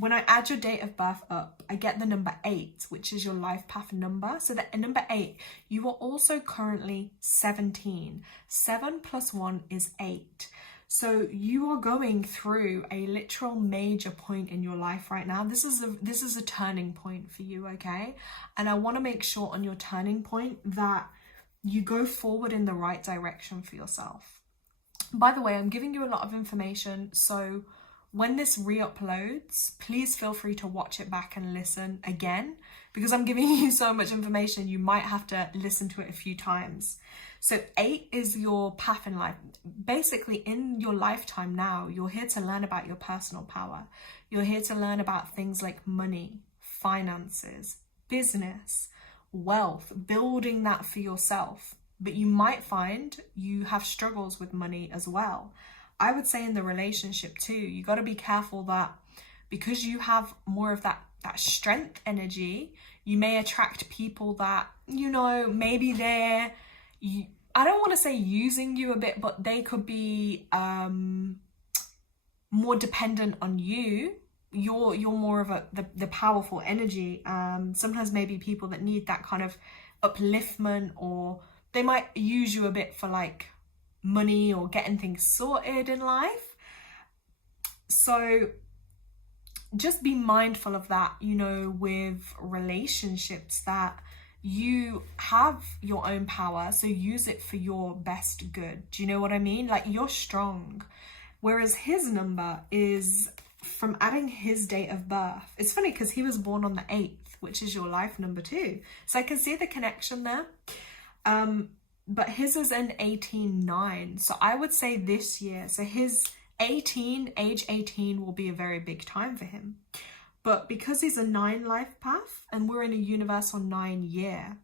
When I add your date of birth up, I get the number 8, which is your life path number. So that number 8, you are also currently 17. 7 plus 1 is 8. So you are going through a literal major point in your life right now. This is a turning point for you, okay? And I want to make sure on your turning point that you go forward in the right direction for yourself. By the way, I'm giving you a lot of information, so when this re-uploads, please feel free to watch it back and listen again, because I'm giving you so much information, you might have to listen to it a few times. So 8 is your path in life. Basically, in your lifetime now, you're here to learn about your personal power. You're here to learn about things like money, finances, business, wealth, building that for yourself. But you might find you have struggles with money as well. I would say in the relationship too, you got to be careful that because you have more of that strength energy, you may attract people that, you know, maybe they're, I don't want to say using you a bit, but they could be more dependent on you. You're more of the powerful energy. Sometimes maybe people that need that kind of upliftment, or they might use you a bit for like money or getting things sorted in life. So just be mindful of that, you know, with relationships, that you have your own power, so use it for your best good. Do you know what I mean? Like, you're strong. Whereas his number is, from adding his date of birth, it's funny because he was born on the 8th, which is your life number too. So I can see the connection there. But his is an 18-9. So I would say this year, so his age 18 will be a very big time for him. But because he's a 9 life path and we're in a universal 9 year,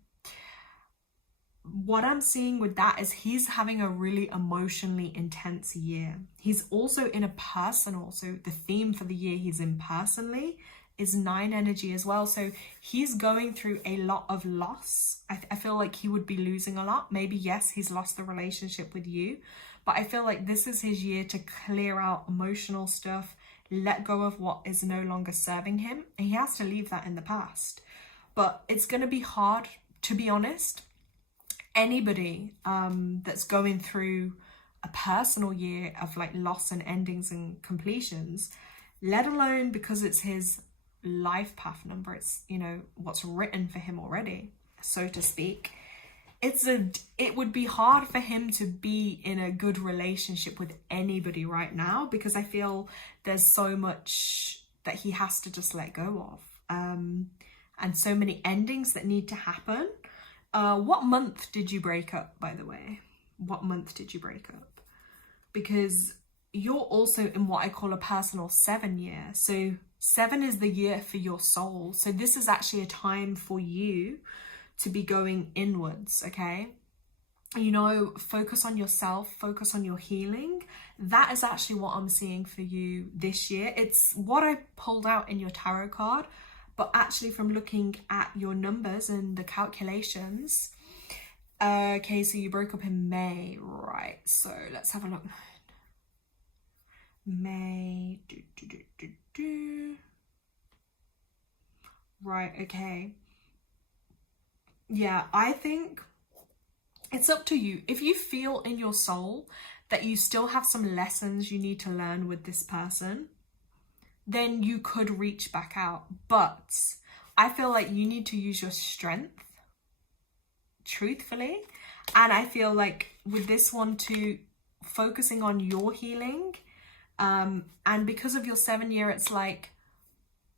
what I'm seeing with that is he's having a really emotionally intense year. He's also in a personal, so the theme for the year he's in personally is 9 energy as well. So he's going through a lot of loss. I feel like he would be losing a lot. Maybe, yes, he's lost the relationship with you, but I feel like this is his year to clear out emotional stuff, let go of what is no longer serving him, and he has to leave that in the past. But it's going to be hard, to be honest. Anybody that's going through a personal year of like loss and endings and completions, let alone because it's his life path number, it's, you know, what's written for him already, so to speak, it would be hard for him to be in a good relationship with anybody right now, because I feel there's so much that he has to just let go of, and so many endings that need to happen. What month did you break up, by the way? What month did you break up? Because you're also in what I call a personal 7 year. So 7 is the year for your soul. So this is actually a time for you to be going inwards, okay? You know, focus on yourself, focus on your healing. That is actually what I'm seeing for you this year. It's what I pulled out in your tarot card, but actually from looking at your numbers and the calculations. Okay, so you broke up in May, right? So let's have a look. May. Right, okay. Yeah, I think it's up to you. If you feel in your soul that you still have some lessons you need to learn with this person, then you could reach back out. But I feel like you need to use your strength, truthfully. And I feel like with this one too, focusing on your healing, and because of your 7 year, it's like,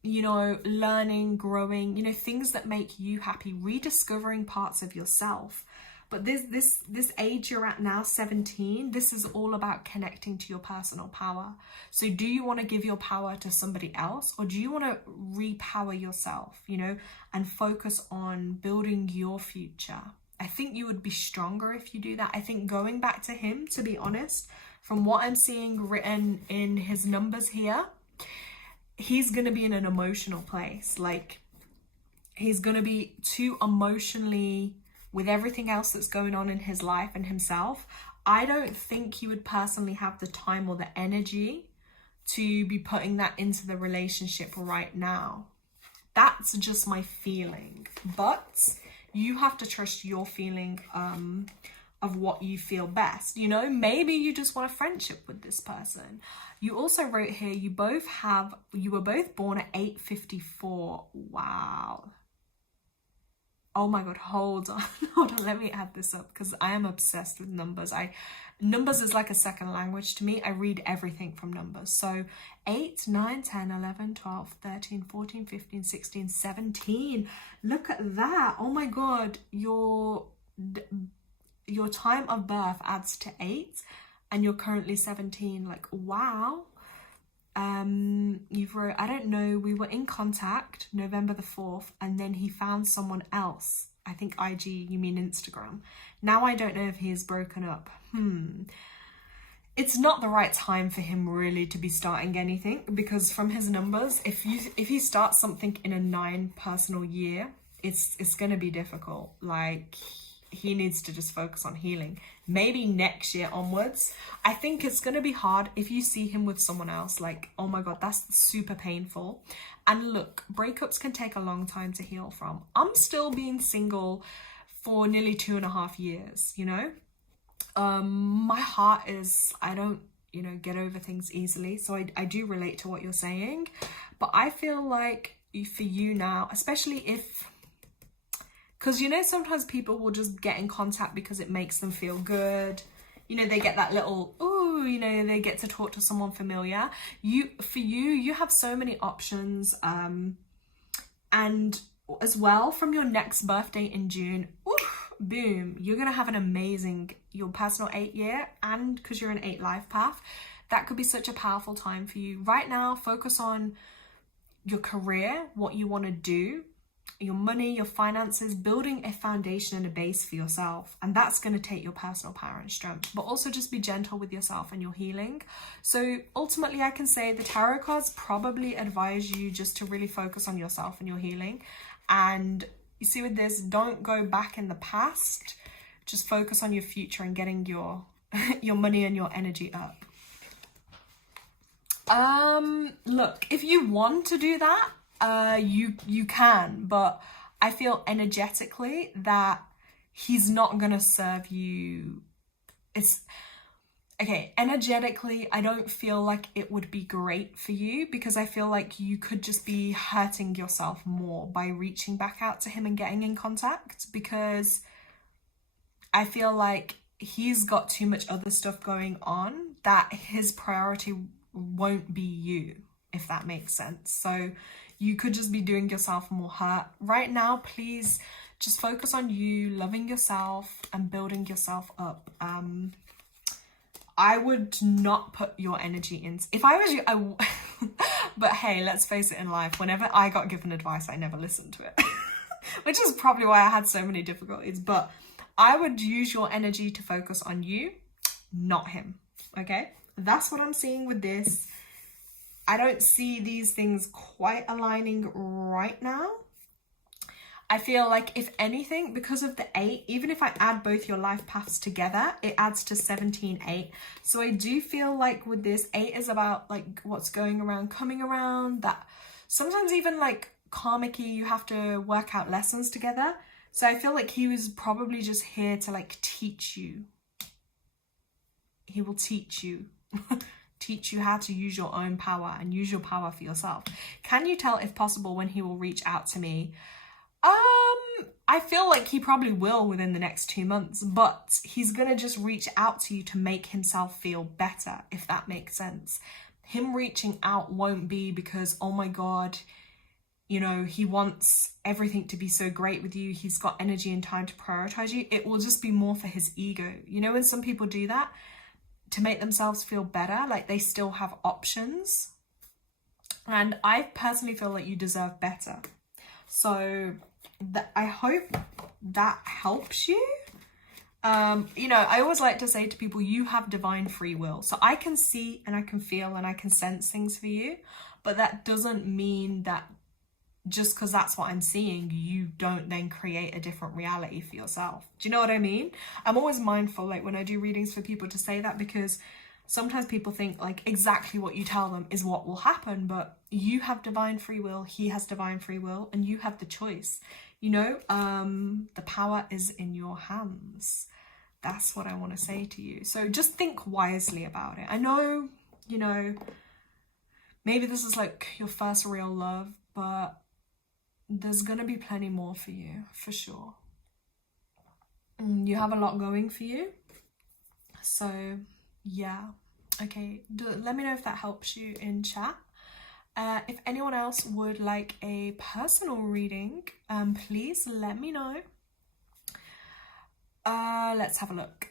you know, learning, growing, you know, things that make you happy, rediscovering parts of yourself. But this age you're at now, 17, this is all about connecting to your personal power. So do you want to give your power to somebody else, or do you want to repower yourself, you know, and focus on building your future? I think you would be stronger if you do that. I think going back to him, to be honest, from what I'm seeing written in his numbers here, he's going to be in an emotional place. Like, he's going to be too emotionally, with everything else that's going on in his life and himself. I don't think he would personally have the time or the energy to be putting that into the relationship right now. That's just my feeling. But you have to trust your feeling of what you feel best. You know, maybe you just want a friendship with this person. You also wrote here, you were both born at 8:54. Wow. Oh my God, hold on, let me add this up, because I am obsessed with numbers. Numbers is like a second language to me. I read everything from numbers. So 8, 9, 10, 11, 12, 13, 14, 15, 16, 17. Look at that. Oh my God, your time of birth adds to 8 and you're currently 17. Like, wow. You've wrote, I don't know, we were in contact November the 4th, and then he found someone else. I think IG, you mean Instagram. Now I don't know if he is broken up. It's not the right time for him really to be starting anything, because from his numbers, if he starts something in a 9 personal year, it's gonna be difficult. Like, he needs to just focus on healing. Maybe next year onwards. I think it's going to be hard if you see him with someone else. Like, oh my God, that's super painful. And look, breakups can take a long time to heal from. I'm still being single for nearly 2.5 years, you know. My heart is, I don't, you know, get over things easily. So I do relate to what you're saying. But I feel like for you now, especially if, because, you know, sometimes people will just get in contact because it makes them feel good. You know, they get that little, ooh, you know, they get to talk to someone familiar. For you have so many options. And as well, from your next birthday in June, oof, boom, you're going to have an amazing, your personal 8 year, and because you're an 8 life path, that could be such a powerful time for you. Right now, focus on your career, what you want to do, your money, your finances, building a foundation and a base for yourself. And that's going to take your personal power and strength, but also just be gentle with yourself and your healing. So ultimately, I can say the tarot cards probably advise you just to really focus on yourself and your healing. And you see with this, don't go back in the past, just focus on your future and getting your money and your energy up. Look, if you want to do that, you can, but I feel energetically that he's not gonna serve you. It's okay, energetically I don't feel like it would be great for you, because I feel like you could just be hurting yourself more by reaching back out to him and getting in contact, because I feel like he's got too much other stuff going on that his priority won't be you, if that makes sense. So you could just be doing yourself more hurt. Right now, please just focus on you, loving yourself and building yourself up. I would not put your energy in. If I was you, but hey, let's face it, in life, whenever I got given advice, I never listened to it, which is probably why I had so many difficulties. But I would use your energy to focus on you, not him. Okay, that's what I'm seeing with this. I don't see these things quite aligning right now. I feel like if anything, because of the 8, even if I add both your life paths together, it adds to 17-8. So I do feel like with this, 8 is about like what's going around, coming around, that sometimes even like karmically you have to work out lessons together. So I feel like he was probably just here to like teach you. He will teach you. Teach you how to use your own power and use your power for yourself. Can you tell, if possible, when he will reach out to me? I feel like he probably will within the next 2 months, but he's gonna just reach out to you to make himself feel better, if that makes sense. Him reaching out won't be because, oh my God, you know, he wants everything to be so great with you. He's got energy and time to prioritize you. It will just be more for his ego. You know, when some people do that to make themselves feel better, like they still have options. And I personally feel like you deserve better. So I hope that helps you. You know, I always like to say to people, you have divine free will. So I can see and I can feel and I can sense things for you, but that doesn't mean that just because that's what I'm seeing, you don't then create a different reality for yourself. Do you know what I mean? I'm always mindful, like when I do readings for people, to say that, because sometimes people think like exactly what you tell them is what will happen, but you have divine free will, he has divine free will, and you have the choice. You know, the power is in your hands. That's what I want to say to you. So just think wisely about it. I know, you know, maybe this is like your first real love, but there's gonna be plenty more for you, for sure. You have a lot going for you. So yeah, okay, let me know if that helps you in chat. If anyone else would like a personal reading, please let me know. Let's have a look.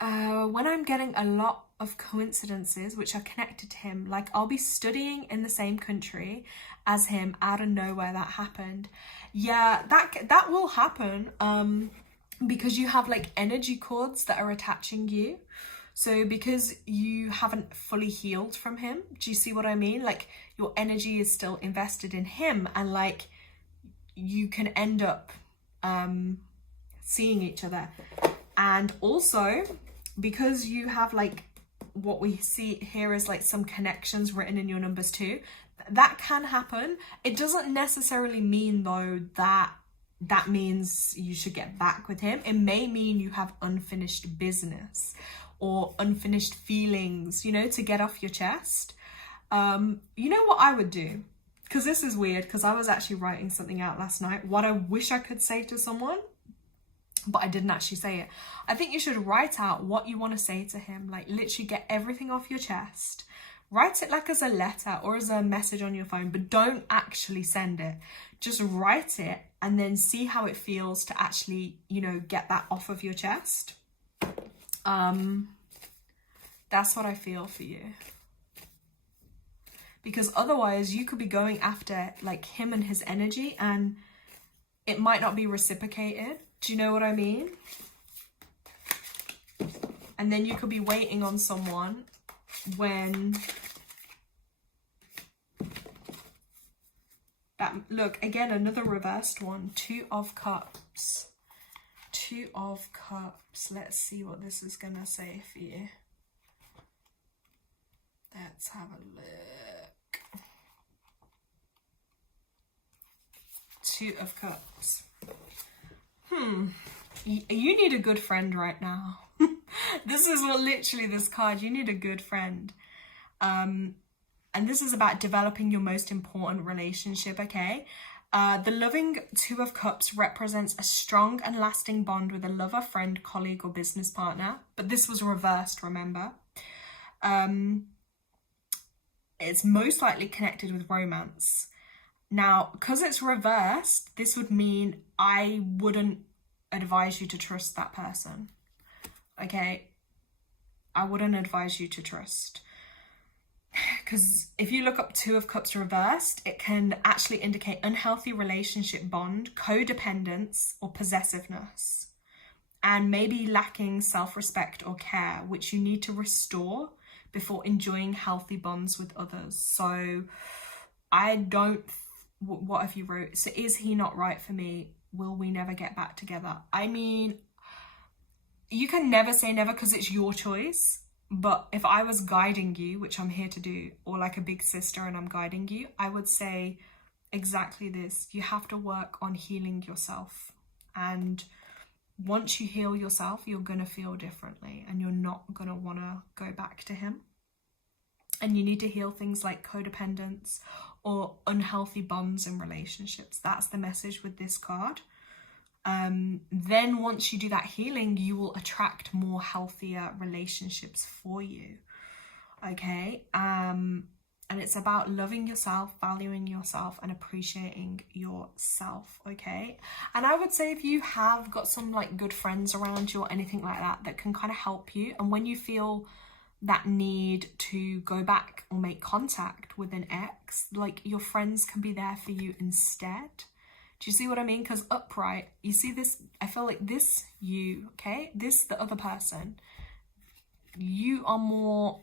When I'm getting a lot of coincidences which are connected to him, like I'll be studying in the same country as him, out of nowhere that happened. Yeah, that will happen, because you have like energy cords that are attaching you. So because you haven't fully healed from him, do you see what I mean? Like your energy is still invested in him, and like you can end up seeing each other. And also because you have like what we see here is like some connections written in your numbers too, that can happen. It doesn't necessarily mean though that means you should get back with him. It may mean you have unfinished business or unfinished feelings, you know, to get off your chest. You know what I would do? Because this is weird, because I was actually writing something out last night, what I wish I could say to someone, but I didn't actually say it. I think you should write out what you want to say to him, like literally get everything off your chest. Write it like as a letter or as a message on your phone, but don't actually send it. Just write it and then see how it feels to actually, you know, get that off of your chest. That's what I feel for you. Because otherwise you could be going after like him and his energy and it might not be reciprocated. Do you know what I mean? And then you could be waiting on someone when that, look, again, another reversed one, 2 of Cups. 2 of Cups. Let's see what this is gonna say for you. Let's have a look. 2 of Cups. You need a good friend right now. This is what literally this card, you need a good friend. And this is about developing your most important relationship, okay? The loving 2 of Cups represents a strong and lasting bond with a lover, friend, colleague, or business partner. But this was reversed, remember? It's most likely connected with romance. Now, because it's reversed, this would mean I wouldn't advise you to trust that person, okay? I wouldn't advise you to trust. Because if you look up 2 of Cups reversed, it can actually indicate unhealthy relationship bond, codependence, or possessiveness, and maybe lacking self-respect or care, which you need to restore before enjoying healthy bonds with others. So I don't what have you wrote? So is he not right for me? Will we never get back together? I mean, you can never say never because it's your choice. But if I was guiding you, which I'm here to do, or like a big sister and I'm guiding you, I would say exactly this. You have to work on healing yourself. And once you heal yourself, you're going to feel differently and you're not going to want to go back to him. And you need to heal things like codependence or unhealthy bonds and relationships. That's the message with this card. Then once you do that healing, you will attract more healthier relationships for you. Okay. And it's about loving yourself, valuing yourself, and appreciating yourself. Okay. And I would say if you have got some like good friends around you or anything like that, that can kind of help you. And when you feel that need to go back or make contact with an ex, like your friends can be there for you instead. Do you see what I mean? Because upright, you see this, I feel like this you, okay? This, the other person, you are more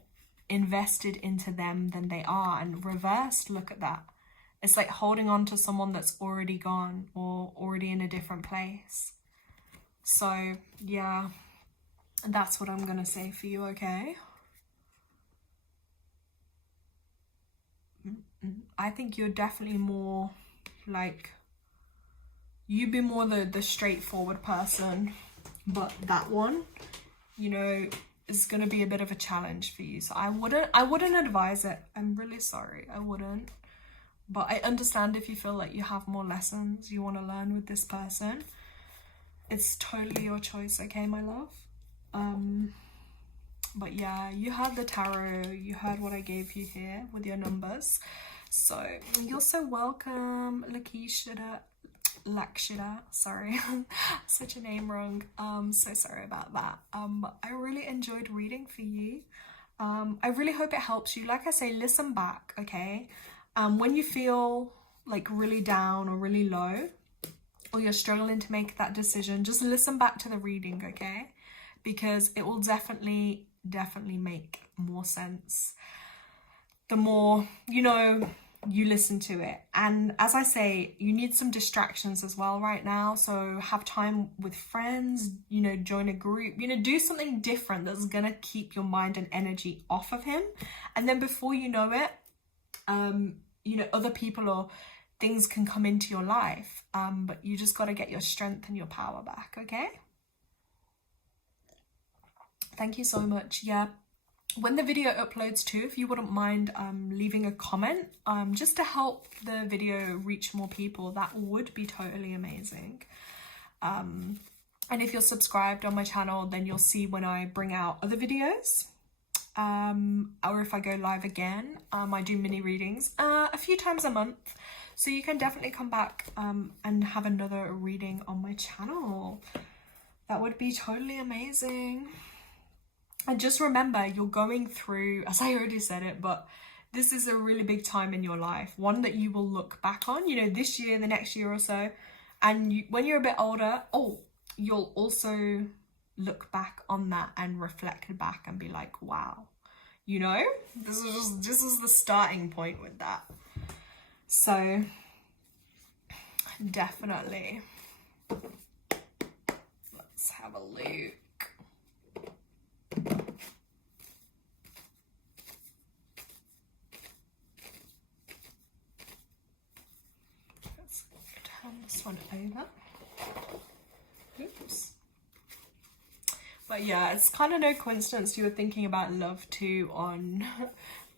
invested into them than they are. And reversed, look at that. It's like holding on to someone that's already gone or already in a different place. So, yeah, that's what I'm going to say for you, okay? I think you're definitely more like, you'd be more the straightforward person, but that one, you know, is going to be a bit of a challenge for you. So I wouldn't advise it. I'm really sorry, I wouldn't. But I understand if you feel like you have more lessons you want to learn with this person. It's totally your choice, okay, my love? But yeah, you heard the tarot, you heard what I gave you here with your numbers. So you're so welcome, Lakshita, sorry, such a name wrong. So sorry about that. I really enjoyed reading for you. I really hope it helps you. Like I say, listen back, okay? When you feel like really down or really low, or you're struggling to make that decision, just listen back to the reading, okay? Because it will definitely make more sense the more, you know, you listen to it. And as I say, you need some distractions as well right now. So have time with friends, you know, join a group, you know, do something different that's gonna keep your mind and energy off of him. And then before you know it, you know, other people or things can come into your life. But you just got to get your strength and your power back, okay? Thank you so much. Yeah, when the video uploads too, if you wouldn't mind leaving a comment just to help the video reach more people, that would be totally amazing. And if you're subscribed on my channel, then you'll see when I bring out other videos, or if I go live again. I do mini readings a few times a month, so you can definitely come back and have another reading on my channel. That would be totally amazing. And just remember, you're going through, as I already said it, but this is a really big time in your life, one that you will look back on, you know, this year, the next year or so. And when you're a bit older, you'll also look back on that and reflect back and be like, wow, you know, this is the starting point with that. So definitely, let's have a look. Let's turn this one over. Oops. But yeah, it's kind of no coincidence you were thinking about love too on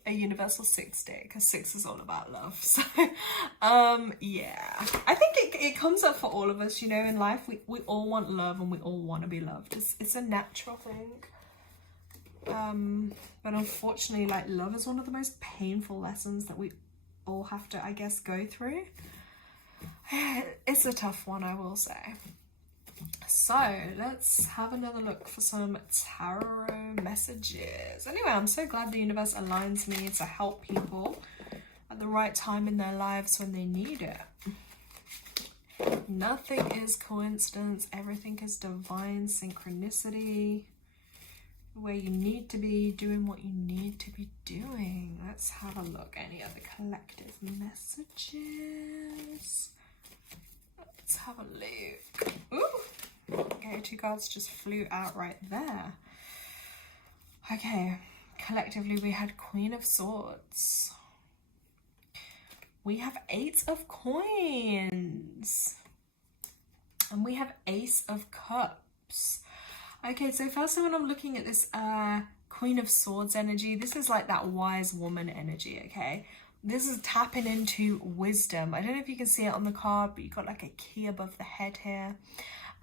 a Universal 6 day, because 6 is all about love. So yeah, I think it comes up for all of us, you know, in life. We all want love and we all want to be loved. It's a natural thing. But unfortunately, like, love is one of the most painful lessons that we all have to, I guess, go through. It's a tough one, I will say. So let's have another look for some tarot messages. Anyway, I'm so glad the universe aligns me to help people at the right time in their lives when they need it. Nothing is coincidence. Everything is divine synchronicity. where you need to be, doing what you need to be doing. Let's have a look. Any other collective messages? Let's have a look. Ooh. Okay, 2 cards just flew out right there. Okay, collectively we had Queen of Swords. We have 8 of Coins. And we have Ace of Cups. Okay, so first when I'm looking at this Queen of Swords energy, this is like that wise woman energy, okay? This is tapping into wisdom. I don't know if you can see it on the card, but you've got like a key above the head here.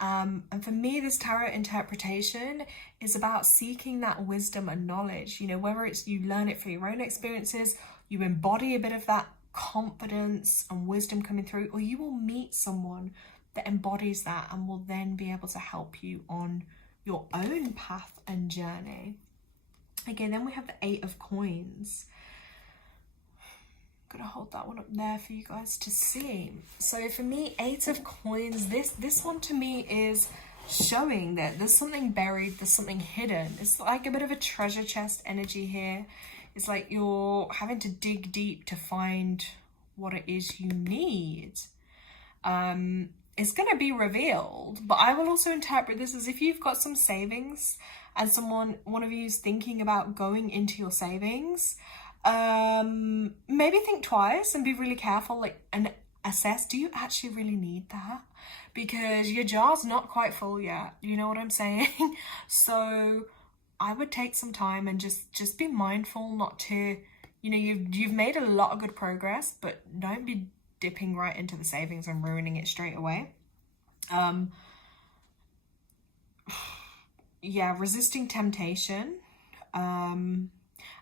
And for me, this tarot interpretation is about seeking that wisdom and knowledge. You know, whether it's you learn it through your own experiences, you embody a bit of that confidence and wisdom coming through, or you will meet someone that embodies that and will then be able to help you on your own path and journey. Okay, then we have the 8 of Coins. I'm gonna hold that one up there for you guys to see. So for me, 8 of Coins, this one to me is showing that there's something buried, there's something hidden. It's like a bit of a treasure chest energy here. It's like you're having to dig deep to find what it is you need. It's going to be revealed, but I will also interpret this as if you've got some savings and one of you is thinking about going into your savings, maybe think twice and be really careful, like, and assess, do you actually really need that? Because your jar's not quite full yet, you know what I'm saying? So I would take some time and just be mindful not to, you know, you've made a lot of good progress, but don't be dipping right into the savings and ruining it straight away. Yeah, resisting temptation, and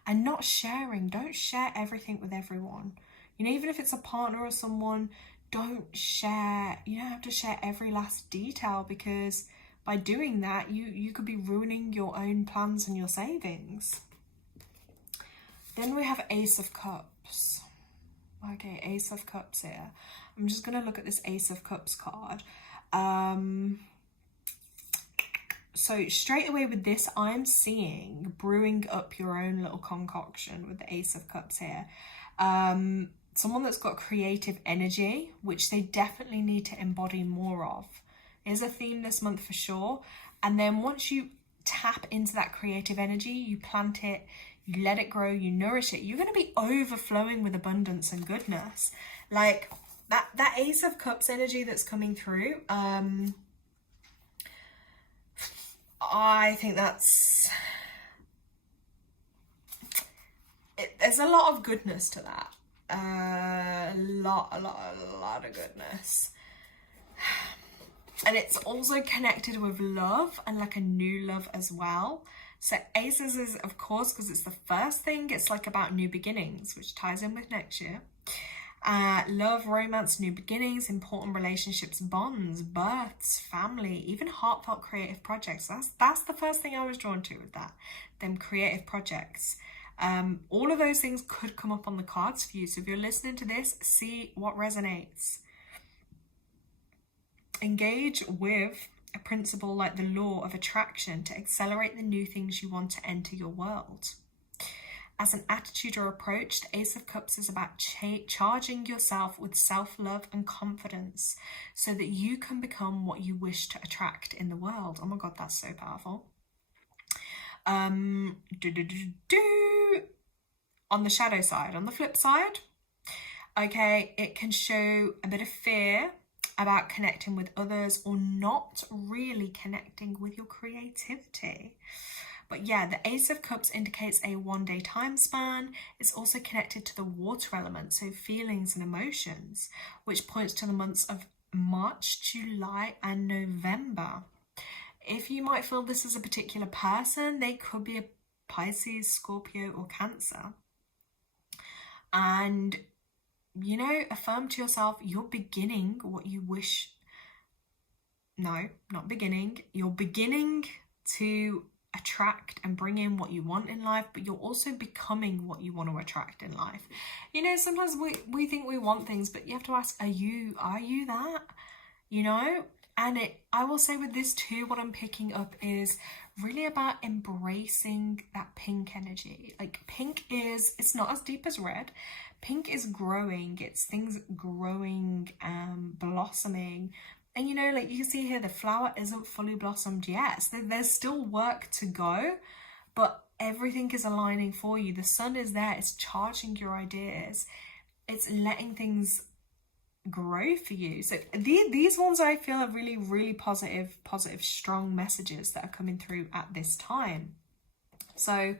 not sharing. Don't share everything with everyone. You know, even if it's a partner or someone, don't share. You don't have to share every last detail, because by doing that, you could be ruining your own plans and your savings. Then we have Ace of Cups. Okay, Ace of Cups here. I'm just going to look at this Ace of Cups card. So straight away with this, I'm seeing brewing up your own little concoction with the Ace of Cups here. Someone that's got creative energy, which they definitely need to embody more of. Is a theme this month for sure. And then once you tap into that creative energy, you plant it, you let it grow, you nourish it, you're going to be overflowing with abundance and goodness. Like that Ace of Cups energy that's coming through, I think that's there's a lot of goodness to that. A lot of goodness. And it's also connected with love and like a new love as well. So Aces is, of course, because it's the first thing, it's like about new beginnings, which ties in with next year. Love, romance, new beginnings, important relationships, bonds, births, family, even heartfelt creative projects. That's the first thing I was drawn to with that, them creative projects. All of those things could come up on the cards for you. So if you're listening to this, see what resonates. Engage with a principle like the law of attraction to accelerate the new things you want to enter your world. As an attitude or approach, the Ace of Cups is about charging yourself with self-love and confidence so that you can become what you wish to attract in the world. Oh my God, that's so powerful. On the shadow side, on the flip side, okay, it can show a bit of fear about connecting with others or not really connecting with your creativity. But yeah, the Ace of Cups indicates a one-day time span. It's also connected to the water element, so feelings and emotions, which points to the months of March, July, and November. If you might feel this is a particular person, they could be a Pisces, Scorpio, or Cancer. And, you know, affirm to yourself, you're beginning what you wish. No, not beginning. You're beginning to attract and bring in what you want in life, but you're also becoming what you want to attract in life. You know, sometimes we think we want things, but you have to ask, are you that? You know, And I will say with this too, what I'm picking up is really about embracing that pink energy. Like pink it's not as deep as red. Pink is growing, it's things growing, blossoming. And you know, like you can see here, the flower isn't fully blossomed yet. So there's still work to go, but everything is aligning for you. The sun is there, it's charging your ideas. It's letting things grow for you. So these ones I feel are really, really positive, strong messages that are coming through at this time. So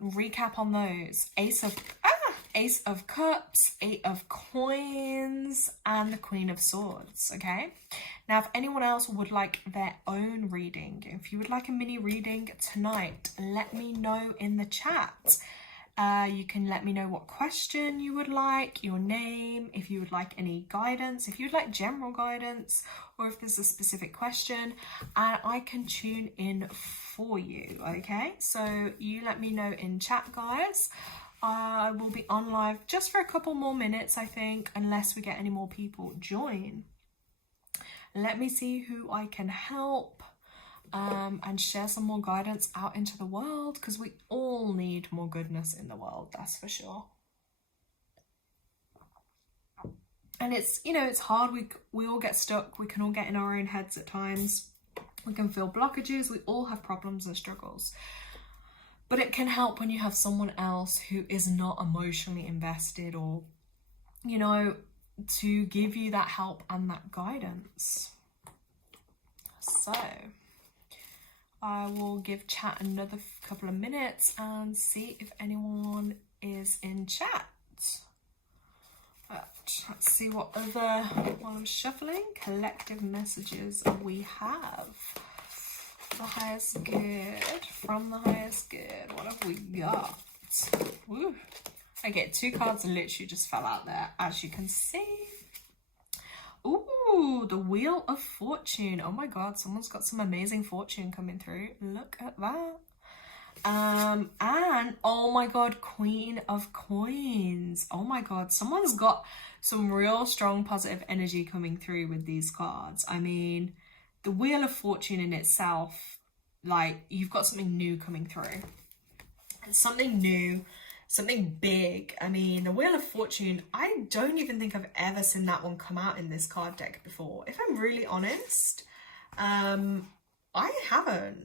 recap on those. Ace of Cups, 8 of Coins, and the Queen of Swords, okay? Now, if anyone else would like their own reading, if you would like a mini reading tonight, let me know in the chat. You can let me know what question you would like, your name, if you would like any guidance, if you would like general guidance, or if there's a specific question, and I can tune in for you, okay? So you let me know in chat, guys. I will be on live just for a couple more minutes, I think, unless we get any more people join. Let me see who I can help and share some more guidance out into the world, because we all need more goodness in the world, that's for sure. And it's, you know, it's hard. We all get stuck. We can all get in our own heads at times. We can feel blockages. We all have problems and struggles. But it can help when you have someone else who is not emotionally invested, or, you know, to give you that help and that guidance. So I will give chat another couple of minutes and see if anyone is in chat. But let's see what other, while I'm shuffling, collective messages we have. The highest good, from the highest good, what have we got? Woo. Okay, 2 cards literally just fell out there, as you can see. Ooh, the Wheel of Fortune. Oh my god, someone's got some amazing fortune coming through. Look at that. And oh my god, Queen of Coins. Oh my god, someone's got some real strong positive energy coming through with these cards. I mean, the Wheel of Fortune in itself, like, you've got something new coming through. It's something new, something big. I mean, the Wheel of Fortune, I don't even think I've ever seen that one come out in this card deck before. If I'm really honest, I haven't.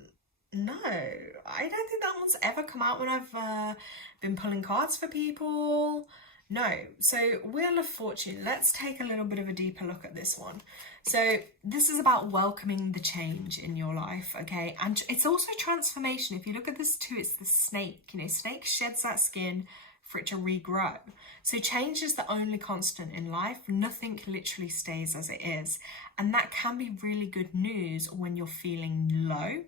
No, I don't think that one's ever come out when I've been pulling cards for people. No. So Wheel of Fortune, let's take a little bit of a deeper look at this one. So this is about welcoming the change in your life, okay? And it's also transformation. If you look at this too, it's the snake. You know, snake sheds that skin for it to regrow. So change is the only constant in life. Nothing literally stays as it is. And that can be really good news when you're feeling low,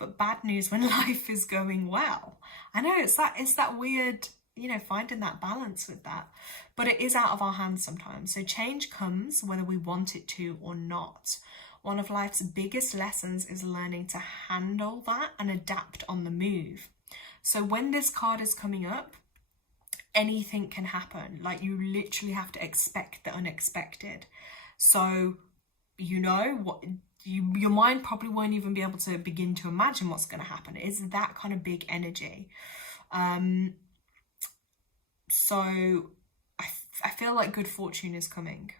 but bad news when life is going well. I know it's that weird, you know, finding that balance with that, but it is out of our hands sometimes. So change comes whether we want it to or not. One of life's biggest lessons is learning to handle that and adapt on the move. So when this card is coming up, anything can happen. Like, you literally have to expect the unexpected. So, you know, what your mind probably won't even be able to begin to imagine what's going to happen. It's that kind of big energy. So I feel like good fortune is coming.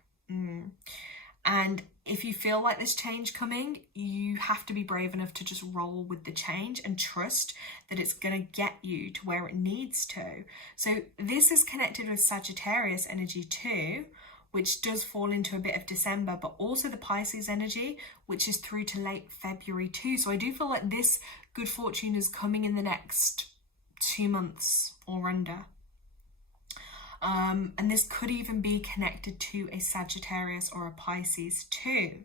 And if you feel like there's change coming, you have to be brave enough to just roll with the change and trust that it's going to get you to where it needs to. So this is connected with Sagittarius energy too, which does fall into a bit of December, but also the Pisces energy, which is through to late February too. So I do feel like this good fortune is coming in the next 2 months or under. And this could even be connected to a Sagittarius or a Pisces too.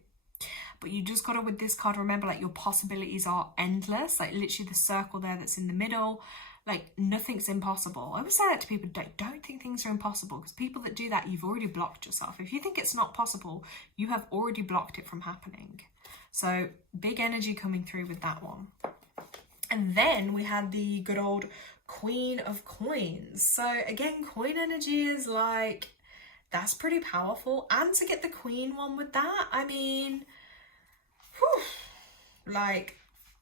But you just got to, with this card, remember, like, your possibilities are endless. Like, literally the circle there that's in the middle, like, nothing's impossible. I always say that to people, don't think things are impossible, because people that do that, you've already blocked yourself. If you think it's not possible, you have already blocked it from happening. So big energy coming through with that one. And then we had the good old Queen of Coins. So again, coin energy is like that's pretty powerful. And to get the Queen one with that, I mean, whew, like,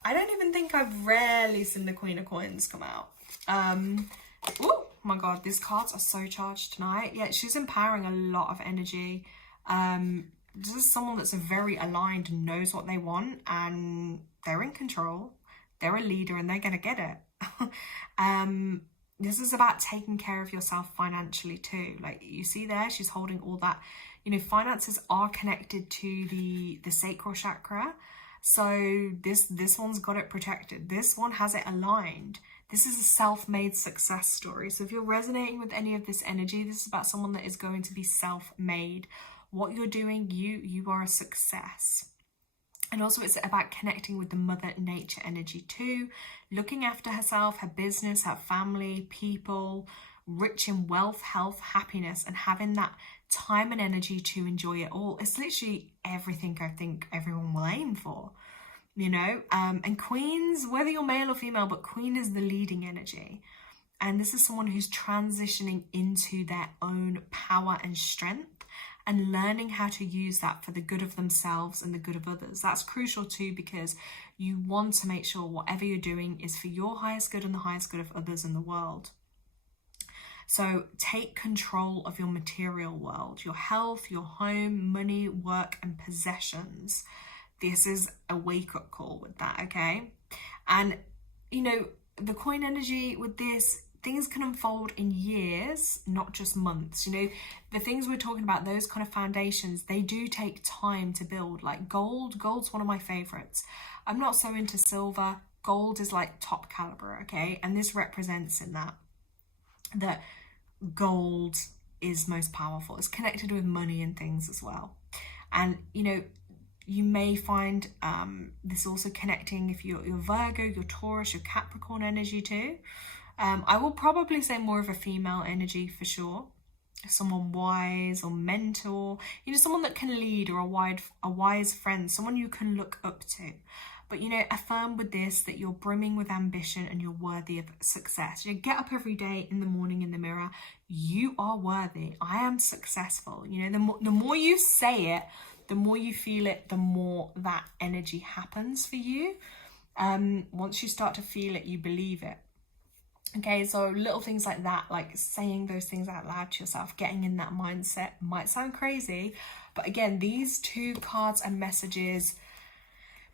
I don't even think I've rarely seen the Queen of Coins come out. Oh my God, these cards are so charged tonight. Yeah, she's empowering a lot of energy. This is someone that's very aligned and knows what they want, and they're in control. They're a leader and they're gonna get it. This is about taking care of yourself financially too. Like you see there, she's holding all that. You know, finances are connected to the sacral chakra. So this one's got it protected. This one has it aligned. This is a self-made success story. So if you're resonating with any of this energy, this is about someone that is going to be self-made. What you're doing, you are a success. And also it's about connecting with the Mother Nature energy too, looking after herself, her business, her family, people, rich in wealth, health, happiness, and having that time and energy to enjoy it all. It's literally everything I think everyone will aim for, you know. And Queens, whether you're male or female, but Queen is the leading energy. And this is someone who's transitioning into their own power and strength, and learning how to use that for the good of themselves and the good of others. That's crucial too, because you want to make sure whatever you're doing is for your highest good and the highest good of others in the world. So take control of your material world, your health, your home, money, work, and possessions. This is a wake-up call with that, okay? And, you know, the coin energy with this, things can unfold in years, not just months. You know, the things we're talking about, those kind of foundations, they do take time to build. Like gold's one of my favorites. I'm not so into silver. Gold is like top caliber, okay? And this represents in that gold is most powerful. It's connected with money and things as well. And, you know, you may find this also connecting if you're Virgo, your Taurus, your Capricorn energy too. I will probably say more of a female energy for sure. Someone wise or mentor, you know, someone that can lead, or a wise friend, someone you can look up to. But, you know, affirm with this that you're brimming with ambition and you're worthy of success. You get up every day in the morning in the mirror. You are worthy. I am successful. You know, the more you say it, the more you feel it, the more that energy happens for you. Once you start to feel it, you believe it. Okay, so little things like that, like saying those things out loud to yourself, getting in that mindset might sound crazy, but again, these two cards and messages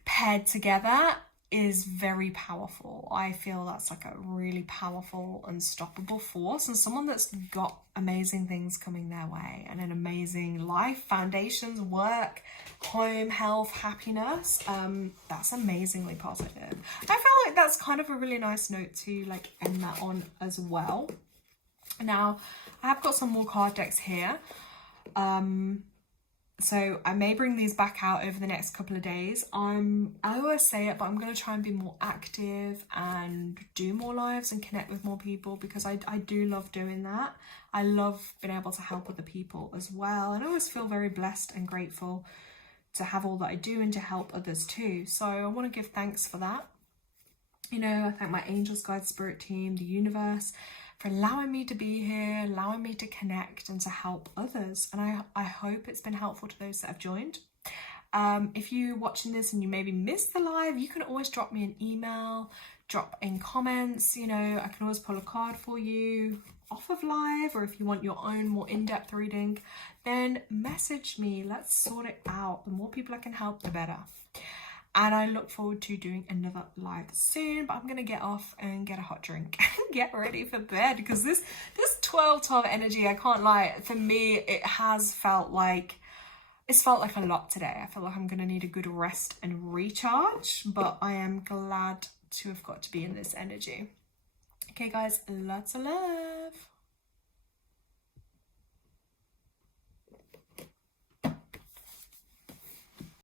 paired together is very powerful. I feel that's like a really powerful, unstoppable force, and someone that's got amazing things coming their way and an amazing life, foundations, work, home, health, happiness. That's amazingly positive. I feel like that's kind of a really nice note to like end that on as well. Now, I have got some more card decks here. So I may bring these back out over the next couple of days. I always say it, but I'm going to try and be more active and do more lives and connect with more people, because I do love doing that. I love being able to help other people as well. And I always feel very blessed and grateful to have all that I do and to help others too. So I want to give thanks for that. You know, I thank my angels, guides, spirit team, the universe, for allowing me to be here, allowing me to connect and to help others. And I hope it's been helpful to those that have joined. If you're watching this and you maybe missed the live, you can always drop me an email, drop in comments. You know, I can always pull a card for you off of live, or if you want your own more in-depth reading, then message me. Let's sort it out. The more people I can help, the better. And I look forward to doing another live soon, but I'm going to get off and get a hot drink and get ready for bed, because this 12-12 energy, I can't lie, for me, it has felt like, it's felt like a lot today. I feel like I'm going to need a good rest and recharge, but I am glad to have got to be in this energy. Okay, guys, lots of love.